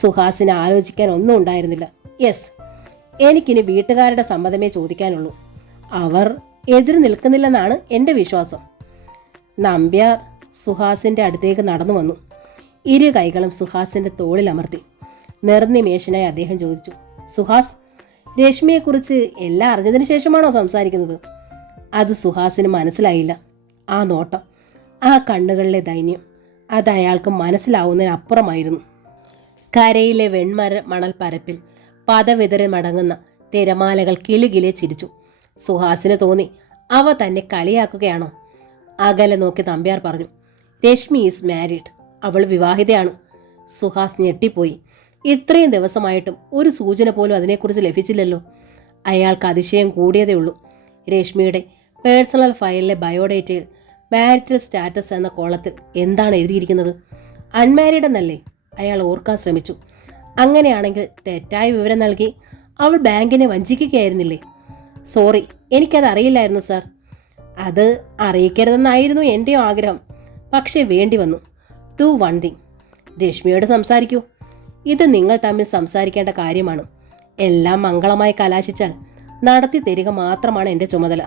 സുഹാസിന് ആലോചിക്കാൻ ഒന്നും ഉണ്ടായിരുന്നില്ല. യെസ്, എനിക്കിനി വീട്ടുകാരുടെ സമ്മതമേ ചോദിക്കാനുള്ളൂ. അവർ എതിര് നിൽക്കുന്നില്ലെന്നാണ് എൻ്റെ വിശ്വാസം. നമ്പ്യാർ സുഹാസിൻ്റെ അടുത്തേക്ക് നടന്നു വന്നു. ഇരു കൈകളും സുഹാസിൻ്റെ തോളിൽ അമർത്തി. നിർനിമേഷനായി അദ്ദേഹം ചോദിച്ചു, സുഹാസ്, രശ്മിയെക്കുറിച്ച് എല്ലാം അറിഞ്ഞതിന് ശേഷമാണോ സംസാരിക്കുന്നത്? അത് സുഹാസിന് മനസ്സിലായില്ല. ആ നോട്ടം, ആ കണ്ണുകളിലെ ദൈന്യം, അത് അയാൾക്ക് മനസ്സിലാവുന്നതിനപ്പുറമായിരുന്നു. കരയിലെ മണൽ പരപ്പിൽ പദവിതറി മടങ്ങുന്ന തിരമാലകൾ കിലുകിലെ ചിരിച്ചു. സുഹാസിന് തോന്നി അവ തന്നെ കളിയാക്കുകയാണോ. അകലെ നോക്കി നമ്പ്യാർ പറഞ്ഞു, രശ്മി ഈസ് മാരീഡ്. അവൾ വിവാഹിതയാണ്. സുഹാസ് ഞെട്ടിപ്പോയി. ഇത്രയും ദിവസമായിട്ടും ഒരു സൂചന പോലും അതിനെക്കുറിച്ച് ലഭിച്ചില്ലല്ലോ. അയാൾക്ക് അതിശയം കൂടിയതേ ഉള്ളൂ. രശ്മിയുടെ പേഴ്സണൽ ഫയലിലെ ബയോഡേറ്റയിൽ മാരിറ്റൽ സ്റ്റാറ്റസ് എന്ന കോളത്തിൽ എന്താണ് എഴുതിയിരിക്കുന്നത്? അൺമാരീഡ് എന്നല്ലേ? അയാൾ ഓർക്കാൻ ശ്രമിച്ചു. അങ്ങനെയാണെങ്കിൽ തെറ്റായ വിവരം നൽകി അവൾ ബാങ്കിനെ വഞ്ചിക്കുകയായിരുന്നില്ലേ? സോറി, എനിക്കത് അറിയില്ലായിരുന്നു സാർ. അത് അറിയിക്കരുതെന്നായിരുന്നു എൻ്റെയും ആഗ്രഹം. പക്ഷേ വേണ്ടി വന്നു. ഡു വൺ തിങ്, രശ്മിയോട് സംസാരിക്കൂ. ഇത് നിങ്ങൾ തമ്മിൽ സംസാരിക്കേണ്ട കാര്യമാണ്. എല്ലാം മംഗളമായി കലാശിച്ചാൽ നടത്തി തരിക മാത്രമാണ് എൻ്റെ ചുമതല.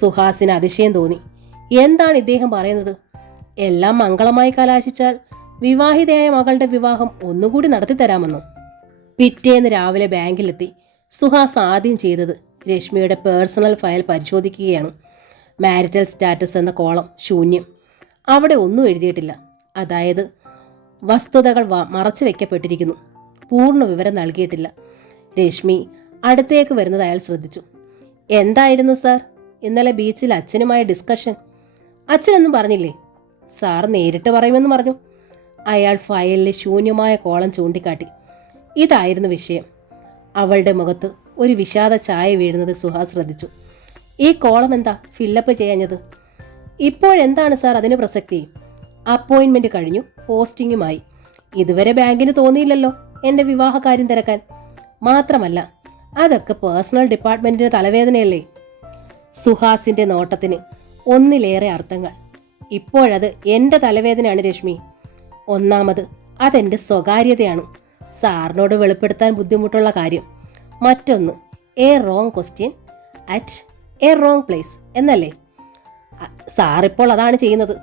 സുഹാസിന് അതിശയം തോന്നി. എന്താണ് ഇദ്ദേഹം പറയുന്നത്? എല്ലാം മംഗളമായി കലാശിച്ചാൽ വിവാഹിതയായ മകളുടെ വിവാഹം ഒന്നുകൂടി നടത്തിത്തരാമെന്നോ? പിറ്റേന്ന് രാവിലെ ബാങ്കിലെത്തി സുഹാസ് ആദ്യം ചെയ്തത് രശ്മിയുടെ പേഴ്സണൽ ഫയൽ പരിശോധിക്കുകയാണ്. മാരിറ്റൽ സ്റ്റാറ്റസ് എന്ന കോളം ശൂന്യം. അവിടെ ഒന്നും എഴുതിയിട്ടില്ല. അതായത് വസ്തുതകൾ മറച്ചു വയ്ക്കപ്പെട്ടിരിക്കുന്നു. പൂർണ്ണ വിവരം നൽകിയിട്ടില്ല. രശ്മി അടുത്തേക്ക് വരുന്നത് അയാൾ ശ്രദ്ധിച്ചു. എന്തായിരുന്നു സാർ ഇന്നലെ ബീച്ചിൽ അച്ഛനുമായ ഡിസ്കഷൻ? അച്ഛനൊന്നും പറഞ്ഞില്ലേ? സാർ നേരിട്ട് പറയുമെന്ന് പറഞ്ഞു. അയാൾ ഫയലിലെ ശൂന്യമായ കോളം ചൂണ്ടിക്കാട്ടി. ഇതായിരുന്നു വിഷയം. അവളുടെ മുഖത്ത് ഒരു വിഷാദ ചായ വീഴുന്നത് സുഹാസ് ശ്രദ്ധിച്ചു. ഈ കോളം എന്താ ഫില്ലപ്പ് ചെയ്യാഞ്ഞത്? ഇപ്പോഴെന്താണ് സാർ അതിന് പ്രസക്തി? അപ്പോയിൻമെൻറ്റ് കഴിഞ്ഞു, പോസ്റ്റിങ്ങുമായി. ഇതുവരെ ബാങ്കിന് തോന്നിയില്ലല്ലോ എൻ്റെ വിവാഹകാര്യം തിരക്കാൻ. മാത്രമല്ല, അതൊക്കെ പേഴ്സണൽ ഡിപ്പാർട്ട്മെൻറ്റിൻ്റെ തലവേദനയല്ലേ? സുഹാസിൻ്റെ നോട്ടത്തിന് ഒന്നിലേറെ അർത്ഥങ്ങൾ. ഇപ്പോഴത് എൻ്റെ തലവേദനയാണ് രശ്മി. ഒന്നാമത് അതെൻ്റെ സ്വകാര്യതയാണ്, സാറിനോട് വെളിപ്പെടുത്താൻ ബുദ്ധിമുട്ടുള്ള കാര്യം. മറ്റൊന്ന്, a wrong question at a wrong place എന്നല്ലേ? സാറിപ്പോൾ അതാണ് ചെയ്യുന്നത്.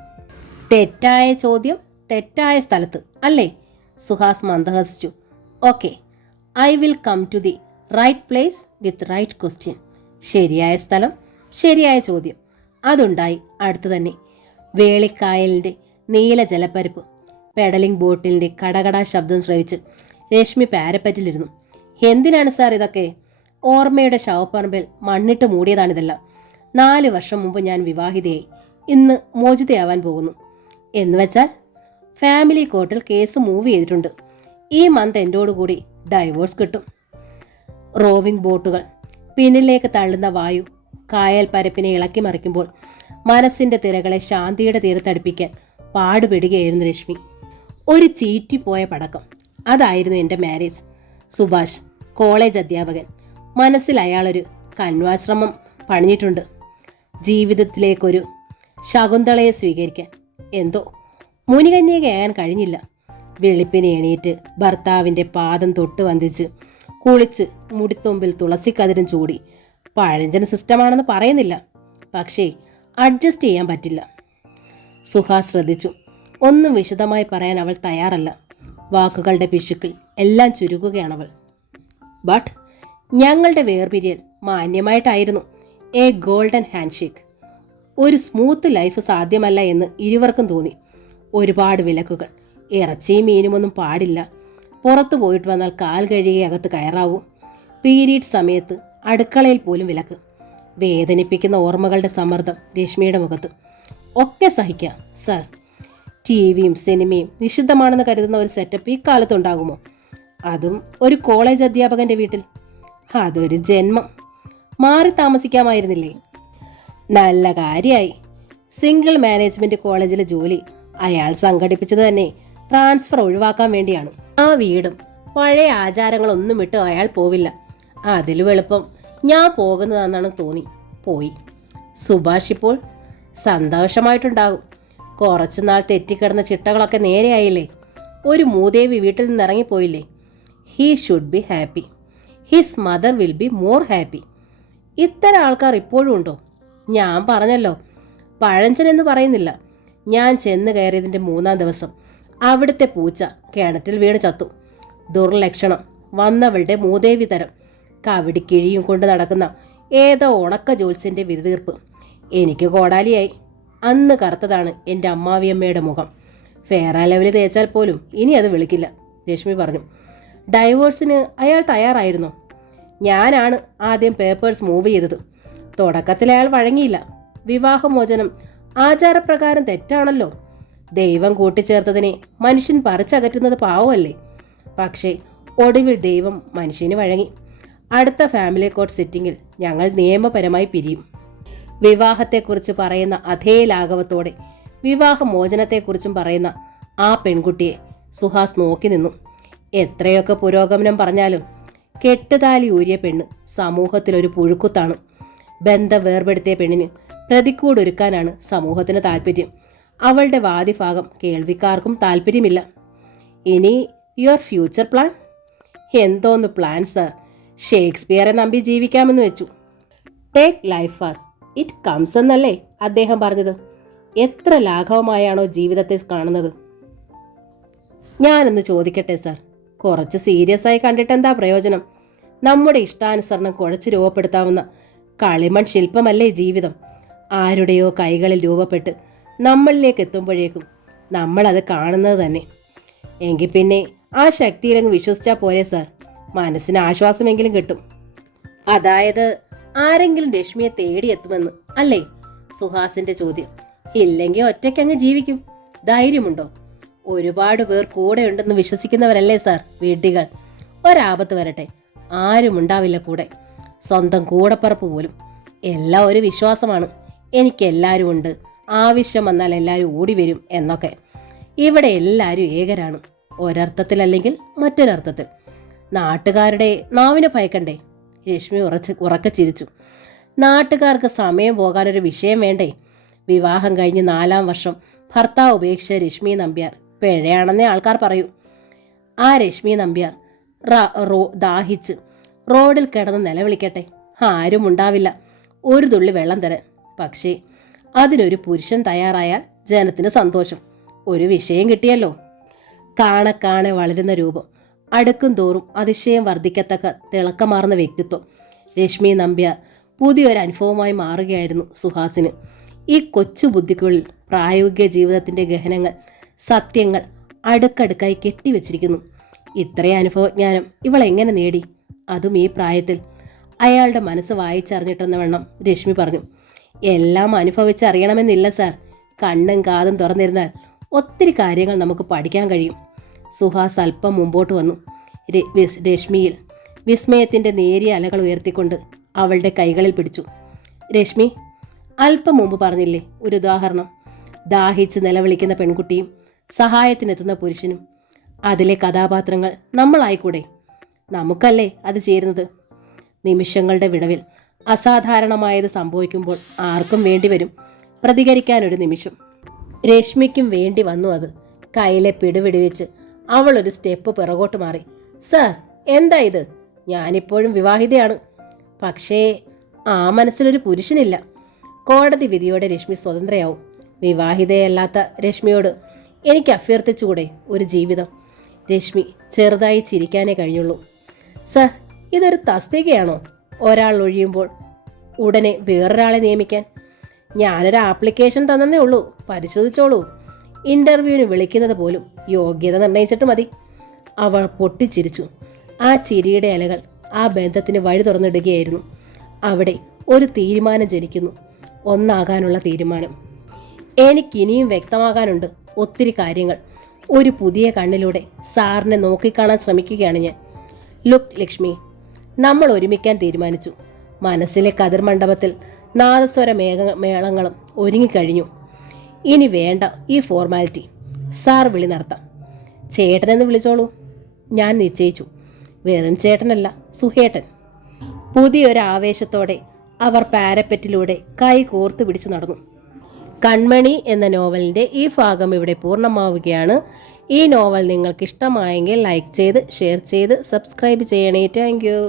തെറ്റായ ചോദ്യം തെറ്റായ സ്ഥലത്ത് അല്ലേ? സുഹാസ് മന്ദഹസിച്ചു. Okay, I will come to the right place with right question. ശരിയായ സ്ഥലം, ശരിയായ ചോദ്യം. അതുണ്ടായി അടുത്ത് തന്നെ. വേളിക്കായലിൻ്റെ നീല ജലപ്പരപ്പ്, പെഡലിംഗ് ബോട്ടിലിൻ്റെ കടകട ശബ്ദം ശ്രവിച്ച് രശ്മി പാരപ്പറ്റിലിരുന്നു. എന്തിനാണ് സാർ ഇതൊക്കെ? ഓർമ്മയുടെ ശവപ്പറമ്പിൽ മണ്ണിട്ട് മൂടിയതാണിതെല്ലാം. 4 വർഷം മുമ്പ് ഞാൻ വിവാഹിതയായി. ഇന്ന് മോചിതയാവാൻ പോകുന്നു. എന്നുവെച്ചാൽ ഫാമിലി കോർട്ടിൽ കേസ് മൂവ് ചെയ്തിട്ടുണ്ട്. ഈ മന്ത് എന്നോടുകൂടി ഡൈവോഴ്സ് കിട്ടും. റോവിംഗ് ബോട്ടുകൾ, പിന്നിലേക്ക് തള്ളുന്ന വായു കായൽ പരപ്പിനെ ഇളക്കി മറിക്കുമ്പോൾ മനസ്സിൻ്റെ തിരകളെ ശാന്തിയുടെ തീരത്തടുപ്പിക്കാൻ പാടുപെടുകയായിരുന്നു രശ്മി. ഒരു ചീറ്റിപ്പോയ പടക്കം. അതായിരുന്നു എൻ്റെ മാരേജ്. സുഭാഷ്, കോളേജ് അധ്യാപകൻ. മനസ്സിൽ അയാളൊരു കന്വാശ്രമം പണിഞ്ഞിട്ടുണ്ട്. ജീവിതത്തിലേക്കൊരു ശകുന്തളയെ സ്വീകരിക്കാൻ. എന്തോ മുനികന്യകയാകാൻ കഴിഞ്ഞില്ല. വെളുപ്പിനെ എണീറ്റ് ഭർത്താവിൻ്റെ പാദം തൊട്ട് വന്ദിച്ച് കുളിച്ച് മുടിത്തൊമ്പിൽ തുളസിക്കതിരും ചൂടി. പഴഞ്ചൻ സിസ്റ്റമാണെന്ന് പറയുന്നില്ല, പക്ഷേ അഡ്ജസ്റ്റ് ചെയ്യാൻ പറ്റില്ല. സുഹാസ് ശ്രദ്ധിച്ചു. ഒന്നും വിശദമായി പറയാൻ അവൾ തയ്യാറല്ല. വാക്കുകളുടെ പിശുക്കിൽ എല്ലാം ചുരുക്കുകയാണവൾ. ബട്ട് ഞങ്ങളുടെ വേർപിരിയൽ മാന്യമായിട്ടായിരുന്നു. A golden handshake. ഒരു സ്മൂത്ത് ലൈഫ് സാധ്യമല്ല എന്ന് ഇരുവർക്കും തോന്നി. ഒരുപാട് വിലക്കുകൾ. ഇറച്ചിയും മീനുമൊന്നും പാടില്ല. പുറത്തു പോയിട്ട് വന്നാൽ കാൽ കഴുകി അകത്ത് കയറാവൂ. പീരീഡ് സമയത്ത് അടുക്കളയിൽ പോലും വിലക്ക്. വേദനിപ്പിക്കുന്ന ഓർമ്മകളുടെ സമ്മർദ്ദം രശ്മിയുടെ മുഖത്ത്. ഒക്കെ സഹിക്കാം സർ. ടിവിയും സിനിമയും നിഷിദ്ധമാണെന്ന് കരുതുന്ന ഒരു സെറ്റപ്പ് ഈ കാലത്തുണ്ടാകുമോ? അതും ഒരു കോളേജ് അധ്യാപകന്റെ വീട്ടിൽ. അതൊരു ജന്മം. മാറി താമസിക്കാമായിരുന്നില്ലേ? നല്ല കാര്യമായി. സിംഗിൾ മാനേജ്മെന്റ് കോളേജിലെ ജോലി അയാൾ സംഘടിപ്പിച്ചത് തന്നെ ട്രാൻസ്ഫർ ഒഴിവാക്കാൻ വേണ്ടിയാണ്. ആ വീടും പഴയ ആചാരങ്ങളൊന്നും വിട്ട് അയാൾ പോവില്ല. അതിലും എളുപ്പം ഞാൻ പോകുന്നതെന്നാണ് തോന്നി. പോയി. സുഭാഷ് ഇപ്പോൾ സന്തോഷമായിട്ടുണ്ടാകും. കുറച്ചുനാൾ തെറ്റിക്കിടന്ന ചിട്ടകളൊക്കെ നേരെയായില്ലേ? ഒരു മൂദേവി വീട്ടിൽ നിന്ന് ഇറങ്ങിപ്പോയില്ലേ? He should be happy. His mother will be more happy. ഇത്തരം ആൾക്കാർ ഇപ്പോഴും ഉണ്ടോ? ഞാൻ പറഞ്ഞല്ലോ, പഴഞ്ചൻ എന്ന് പറയുന്നില്ല. ഞാൻ ചെന്ന് കയറിയതിൻ്റെ 3-ാം ദിവസം അവിടുത്തെ പൂച്ച കിണറ്റിൽ വീണ് ചത്തു. ദുർലക്ഷണം. വന്നവളുടെ മൂദേവി തരം. കവിടിക്കിഴിയും കൊണ്ട് നടക്കുന്ന ഏതോ ഉണക്ക ജോത്സ്യൻ്റെ വിരുതീർപ്പ്. എനിക്ക് കോടാലിയായി. അന്ന് കറുത്തതാണ് എൻ്റെ അമ്മാവിയമ്മയുടെ മുഖം. ഫെയർ ലെവൽ തേച്ചാൽ പോലും ഇനി അത് വിളിക്കില്ല, രശ്മി പറഞ്ഞു. ഡൈവോഴ്സിന് അയാൾ തയ്യാറായിരുന്നു. ഞാനാണ് ആദ്യം പേപ്പേഴ്സ് മൂവ് ചെയ്തത്. തുടക്കത്തിൽ അയാൾ വഴങ്ങിയില്ല. വിവാഹമോചനം ആചാരപ്രകാരം തെറ്റാണല്ലോ. ദൈവം കൂട്ടിച്ചേർത്തതിനെ മനുഷ്യൻ പറിച്ചകറ്റുന്നത് പാവമല്ലേ? പക്ഷേ ഒടുവിൽ ദൈവം മനുഷ്യന് വഴങ്ങി. അടുത്ത ഫാമിലി കോർട്ട് സിറ്റിങ്ങിൽ ഞങ്ങൾ നിയമപരമായി പിരിയും. വിവാഹത്തെക്കുറിച്ച് പറയുന്ന അതേ ലാഘവത്തോടെ വിവാഹമോചനത്തെക്കുറിച്ചും പറയുന്ന ആ പെൺകുട്ടിയെ സുഹാസ് നോക്കി നിന്നു. എത്രയൊക്കെ പുരോഗമനം പറഞ്ഞാലും കെട്ടുതാലി ഊരിയ പെണ്ണ് സമൂഹത്തിലൊരു പുഴുക്കുത്താണ്. ബന്ധം വേർപെടുത്തിയ പെണ്ണിന് പ്രതിക്കൂടൊരുക്കാനാണ് സമൂഹത്തിന് താല്പര്യം. അവളുടെ വാദിഭാഗം കേൾവിക്കാർക്കും താല്പര്യമില്ല. ഇനി യുവർ ഫ്യൂച്ചർ പ്ലാൻ? എന്തോന്ന് പ്ലാൻ സർ? ഷേക്സ്പിയറെ നമ്പി ജീവിക്കാമെന്ന് വെച്ചു. Take life fast it comes എന്നല്ലേ അദ്ദേഹം പറഞ്ഞത്? എത്ര ലാഘവമായാണോ ജീവിതത്തെ കാണുന്നത്? ഞാനൊന്ന് ചോദിക്കട്ടെ സർ, കുറച്ച് സീരിയസ് ആയി കണ്ടിട്ടെന്താ പ്രയോജനം? നമ്മുടെ ഇഷ്ടാനുസരണം കുഴച്ച് രൂപപ്പെടുത്താവുന്ന കളിമൺ ശില്പമല്ലേ ജീവിതം? ആരുടെയോ കൈകളിൽ രൂപപ്പെട്ട് നമ്മളിലേക്ക് എത്തുമ്പോഴേക്കും നമ്മളത് കാണുന്നത് തന്നെ. എങ്കിൽ പിന്നെ ആ ശക്തിയിലങ്ങ് വിശ്വസിച്ചാൽ പോരെ സാർ? മനസ്സിന് ആശ്വാസമെങ്കിലും കിട്ടും. അതായത് ആരെങ്കിലും രശ്മിയെ തേടിയെത്തുമെന്ന് അല്ലേ സുഹാസിന്റെ ചോദ്യം? ഇല്ലെങ്കിൽ ഒറ്റയ്ക്കങ്ങ് ജീവിക്കും. ധൈര്യമുണ്ടോ? ഒരുപാട് പേർ കൂടെ ഉണ്ടെന്ന് വിശ്വസിക്കുന്നവരല്ലേ സാർ വീട്ടികൾ? ഒരാപത്ത് വരട്ടെ, ആരും ഉണ്ടാവില്ല കൂടെ. സ്വന്തം കൂടപ്പറപ്പ് പോലും. എല്ലാം ഒരു വിശ്വാസമാണ്. എനിക്കെല്ലാവരും ഉണ്ട്, ആവശ്യം വന്നാൽ എല്ലാവരും ഓടി വരും എന്നൊക്കെ. ഇവിടെ എല്ലാവരും ഏകരാണ്, ഒരർത്ഥത്തിലല്ലെങ്കിൽ മറ്റൊരർത്ഥത്തിൽ. നാട്ടുകാരുടെ നാവിനെ ഭയക്കണ്ടേ? രശ്മി ഉറക്കെ ചിരിച്ചു. നാട്ടുകാർക്ക് സമയം പോകാനൊരു വിഷയം വേണ്ടേ? വിവാഹം കഴിഞ്ഞ് 4-ാം വർഷം ഭർത്താവ് ഉപേക്ഷിച്ച രശ്മി നമ്പ്യാർ പിഴയാണെന്നേ ആൾക്കാർ പറയൂ. ആ രശ്മി നമ്പ്യാർ ദാഹിച്ച് റോഡിൽ കിടന്ന് നിലവിളിക്കട്ടെ, ആരും ഉണ്ടാവില്ല ഒരു തുള്ളി വെള്ളം തരാൻ. പക്ഷേ അതിനൊരു പുരുഷൻ തയ്യാറായാൽ ജനത്തിന് സന്തോഷം. ഒരു വിഷയം കിട്ടിയല്ലോ. കാണെ വളരുന്ന രൂപം, അടുക്കും തോറും അതിശയം വർദ്ധിക്കത്തക്ക തിളക്കമാർന്ന വ്യക്തിത്വം. രശ്മി നമ്പ്യാർ പുതിയൊരു അനുഭവമായി മാറുകയായിരുന്നു സുഹാസിന്. ഈ കൊച്ചു ബുദ്ധിക്കുള്ളിൽ പ്രായോഗിക ജീവിതത്തിൻ്റെ ഗഹനങ്ങൾ, സത്യങ്ങൾ അടുക്കടുക്കായി കെട്ടിവെച്ചിരിക്കുന്നു. ഇത്രയും അനുഭവജ്ഞാനം ഇവൾ എങ്ങനെ നേടി? അതും ഈ പ്രായത്തിൽ. അയാളുടെ മനസ്സ് വായിച്ചറിഞ്ഞിട്ടെന്ന വണ്ണം രശ്മി പറഞ്ഞു. എല്ലാം അനുഭവിച്ചറിയണമെന്നില്ല സാർ. കണ്ണും കാതും തുറന്നിരുന്നാൽ ഒത്തിരി കാര്യങ്ങൾ നമുക്ക് പഠിക്കാൻ കഴിയും. സുഹാസ് അല്പം മുമ്പോട്ട് വന്നു. രശ്മിയിൽ വിസ്മയത്തിൻ്റെ നേരിയ അലകൾ ഉയർത്തിക്കൊണ്ട് അവളുടെ കൈകളിൽ പിടിച്ചു. രശ്മി, അല്പം മുമ്പ് പറഞ്ഞില്ലേ ഒരു ഉദാഹരണം? ദാഹിച്ച് നിലവിളിക്കുന്ന പെൺകുട്ടിയും സഹായത്തിനെത്തുന്ന പുരുഷനും. അതിലെ കഥാപാത്രങ്ങൾ നമ്മളായിക്കൂടെ? നമുക്കല്ലേ അത് ചേരുന്നത്? നിമിഷങ്ങളുടെ വിടവിൽ അസാധാരണമായത് സംഭവിക്കുമ്പോൾ ആർക്കും വേണ്ടിവരും പ്രതികരിക്കാനൊരു നിമിഷം. രശ്മിക്കും വേണ്ടി വന്നു അത്. കയ്യിലെ പിടിവിടിവെച്ച് അവൾ ഒരു സ്റ്റെപ്പ് പിറകോട്ട് മാറി. സാർ, എന്താ ഇത്? ഞാനിപ്പോഴും വിവാഹിതയാണ്. പക്ഷേ ആ മനസ്സിലൊരു പുരുഷനില്ല. കോടതി വിധിയോടെ രശ്മി സ്വതന്ത്രയാവും. വിവാഹിതയല്ലാത്ത രശ്മിയോട് എനിക്ക് അഭ്യർത്ഥിച്ചുകൂടെ ഒരു ജീവിതം? രശ്മി ചെറുതായി ചിരിക്കാനേ കഴിഞ്ഞുള്ളൂ. സർ, ഇതൊരു തസ്തികയാണോ? ഒരാൾ ഒഴിയുമ്പോൾ ഉടനെ വേറൊരാളെ നിയമിക്കാൻ? ഞാനൊരു ആപ്ലിക്കേഷൻ തന്നേ ഉള്ളൂ, പരിശോധിച്ചോളൂ. ഇൻ്റർവ്യൂവിന് വിളിക്കുന്നത് പോലും യോഗ്യത നിർണയിച്ചിട്ട് മതി. അവൾ പൊട്ടിച്ചിരിച്ചു. ആ ചിരിയുടെ അലകൾ ആ ബന്ധത്തിന് വഴി തുറന്നിടുകയായിരുന്നു. അവിടെ ഒരു തീരുമാനം ജനിക്കുന്നു, ഒന്നാകാനുള്ള തീരുമാനം. എനിക്കിനിയും വ്യക്തമാകാനുണ്ട് ഒത്തിരി കാര്യങ്ങൾ. ഒരു പുതിയ കണ്ണിലൂടെ സാറിനെ നോക്കിക്കാണാൻ ശ്രമിക്കുകയാണ് ഞാൻ. ലുക്ക് ലക്ഷ്മി, നമ്മൾ ഒരുമിക്കാൻ തീരുമാനിച്ചു. മനസ്സിലെ കതിർ മണ്ഡപത്തിൽ നാദസ്വര മേളങ്ങളും ഒരുങ്ങിക്കഴിഞ്ഞു. ഇനി വേണ്ട ഈ ഫോർമാലിറ്റി. സാർ വിളി നടത്താം. ചേട്ടനെന്ന് വിളിച്ചോളൂ. ഞാൻ നിശ്ചയിച്ചു. വെറും ചേട്ടനല്ല, സുഹേട്ടൻ. പുതിയൊരു ആവേശത്തോടെ അവർ പാരപ്പറ്റിലൂടെ കൈ കോർത്ത് പിടിച്ചു നടന്നു. കൺമണി എന്ന നോവലിൻ്റെ ഈ ഭാഗം ഇവിടെ പൂർണ്ണമാവുകയാണ്. ഈ നോവൽ നിങ്ങൾക്ക് ഇഷ്ടമായെങ്കിൽ ലൈക്ക് ചെയ്ത്, ഷെയർ ചെയ്ത്, സബ്സ്ക്രൈബ് ചെയ്യണേ. Thank you.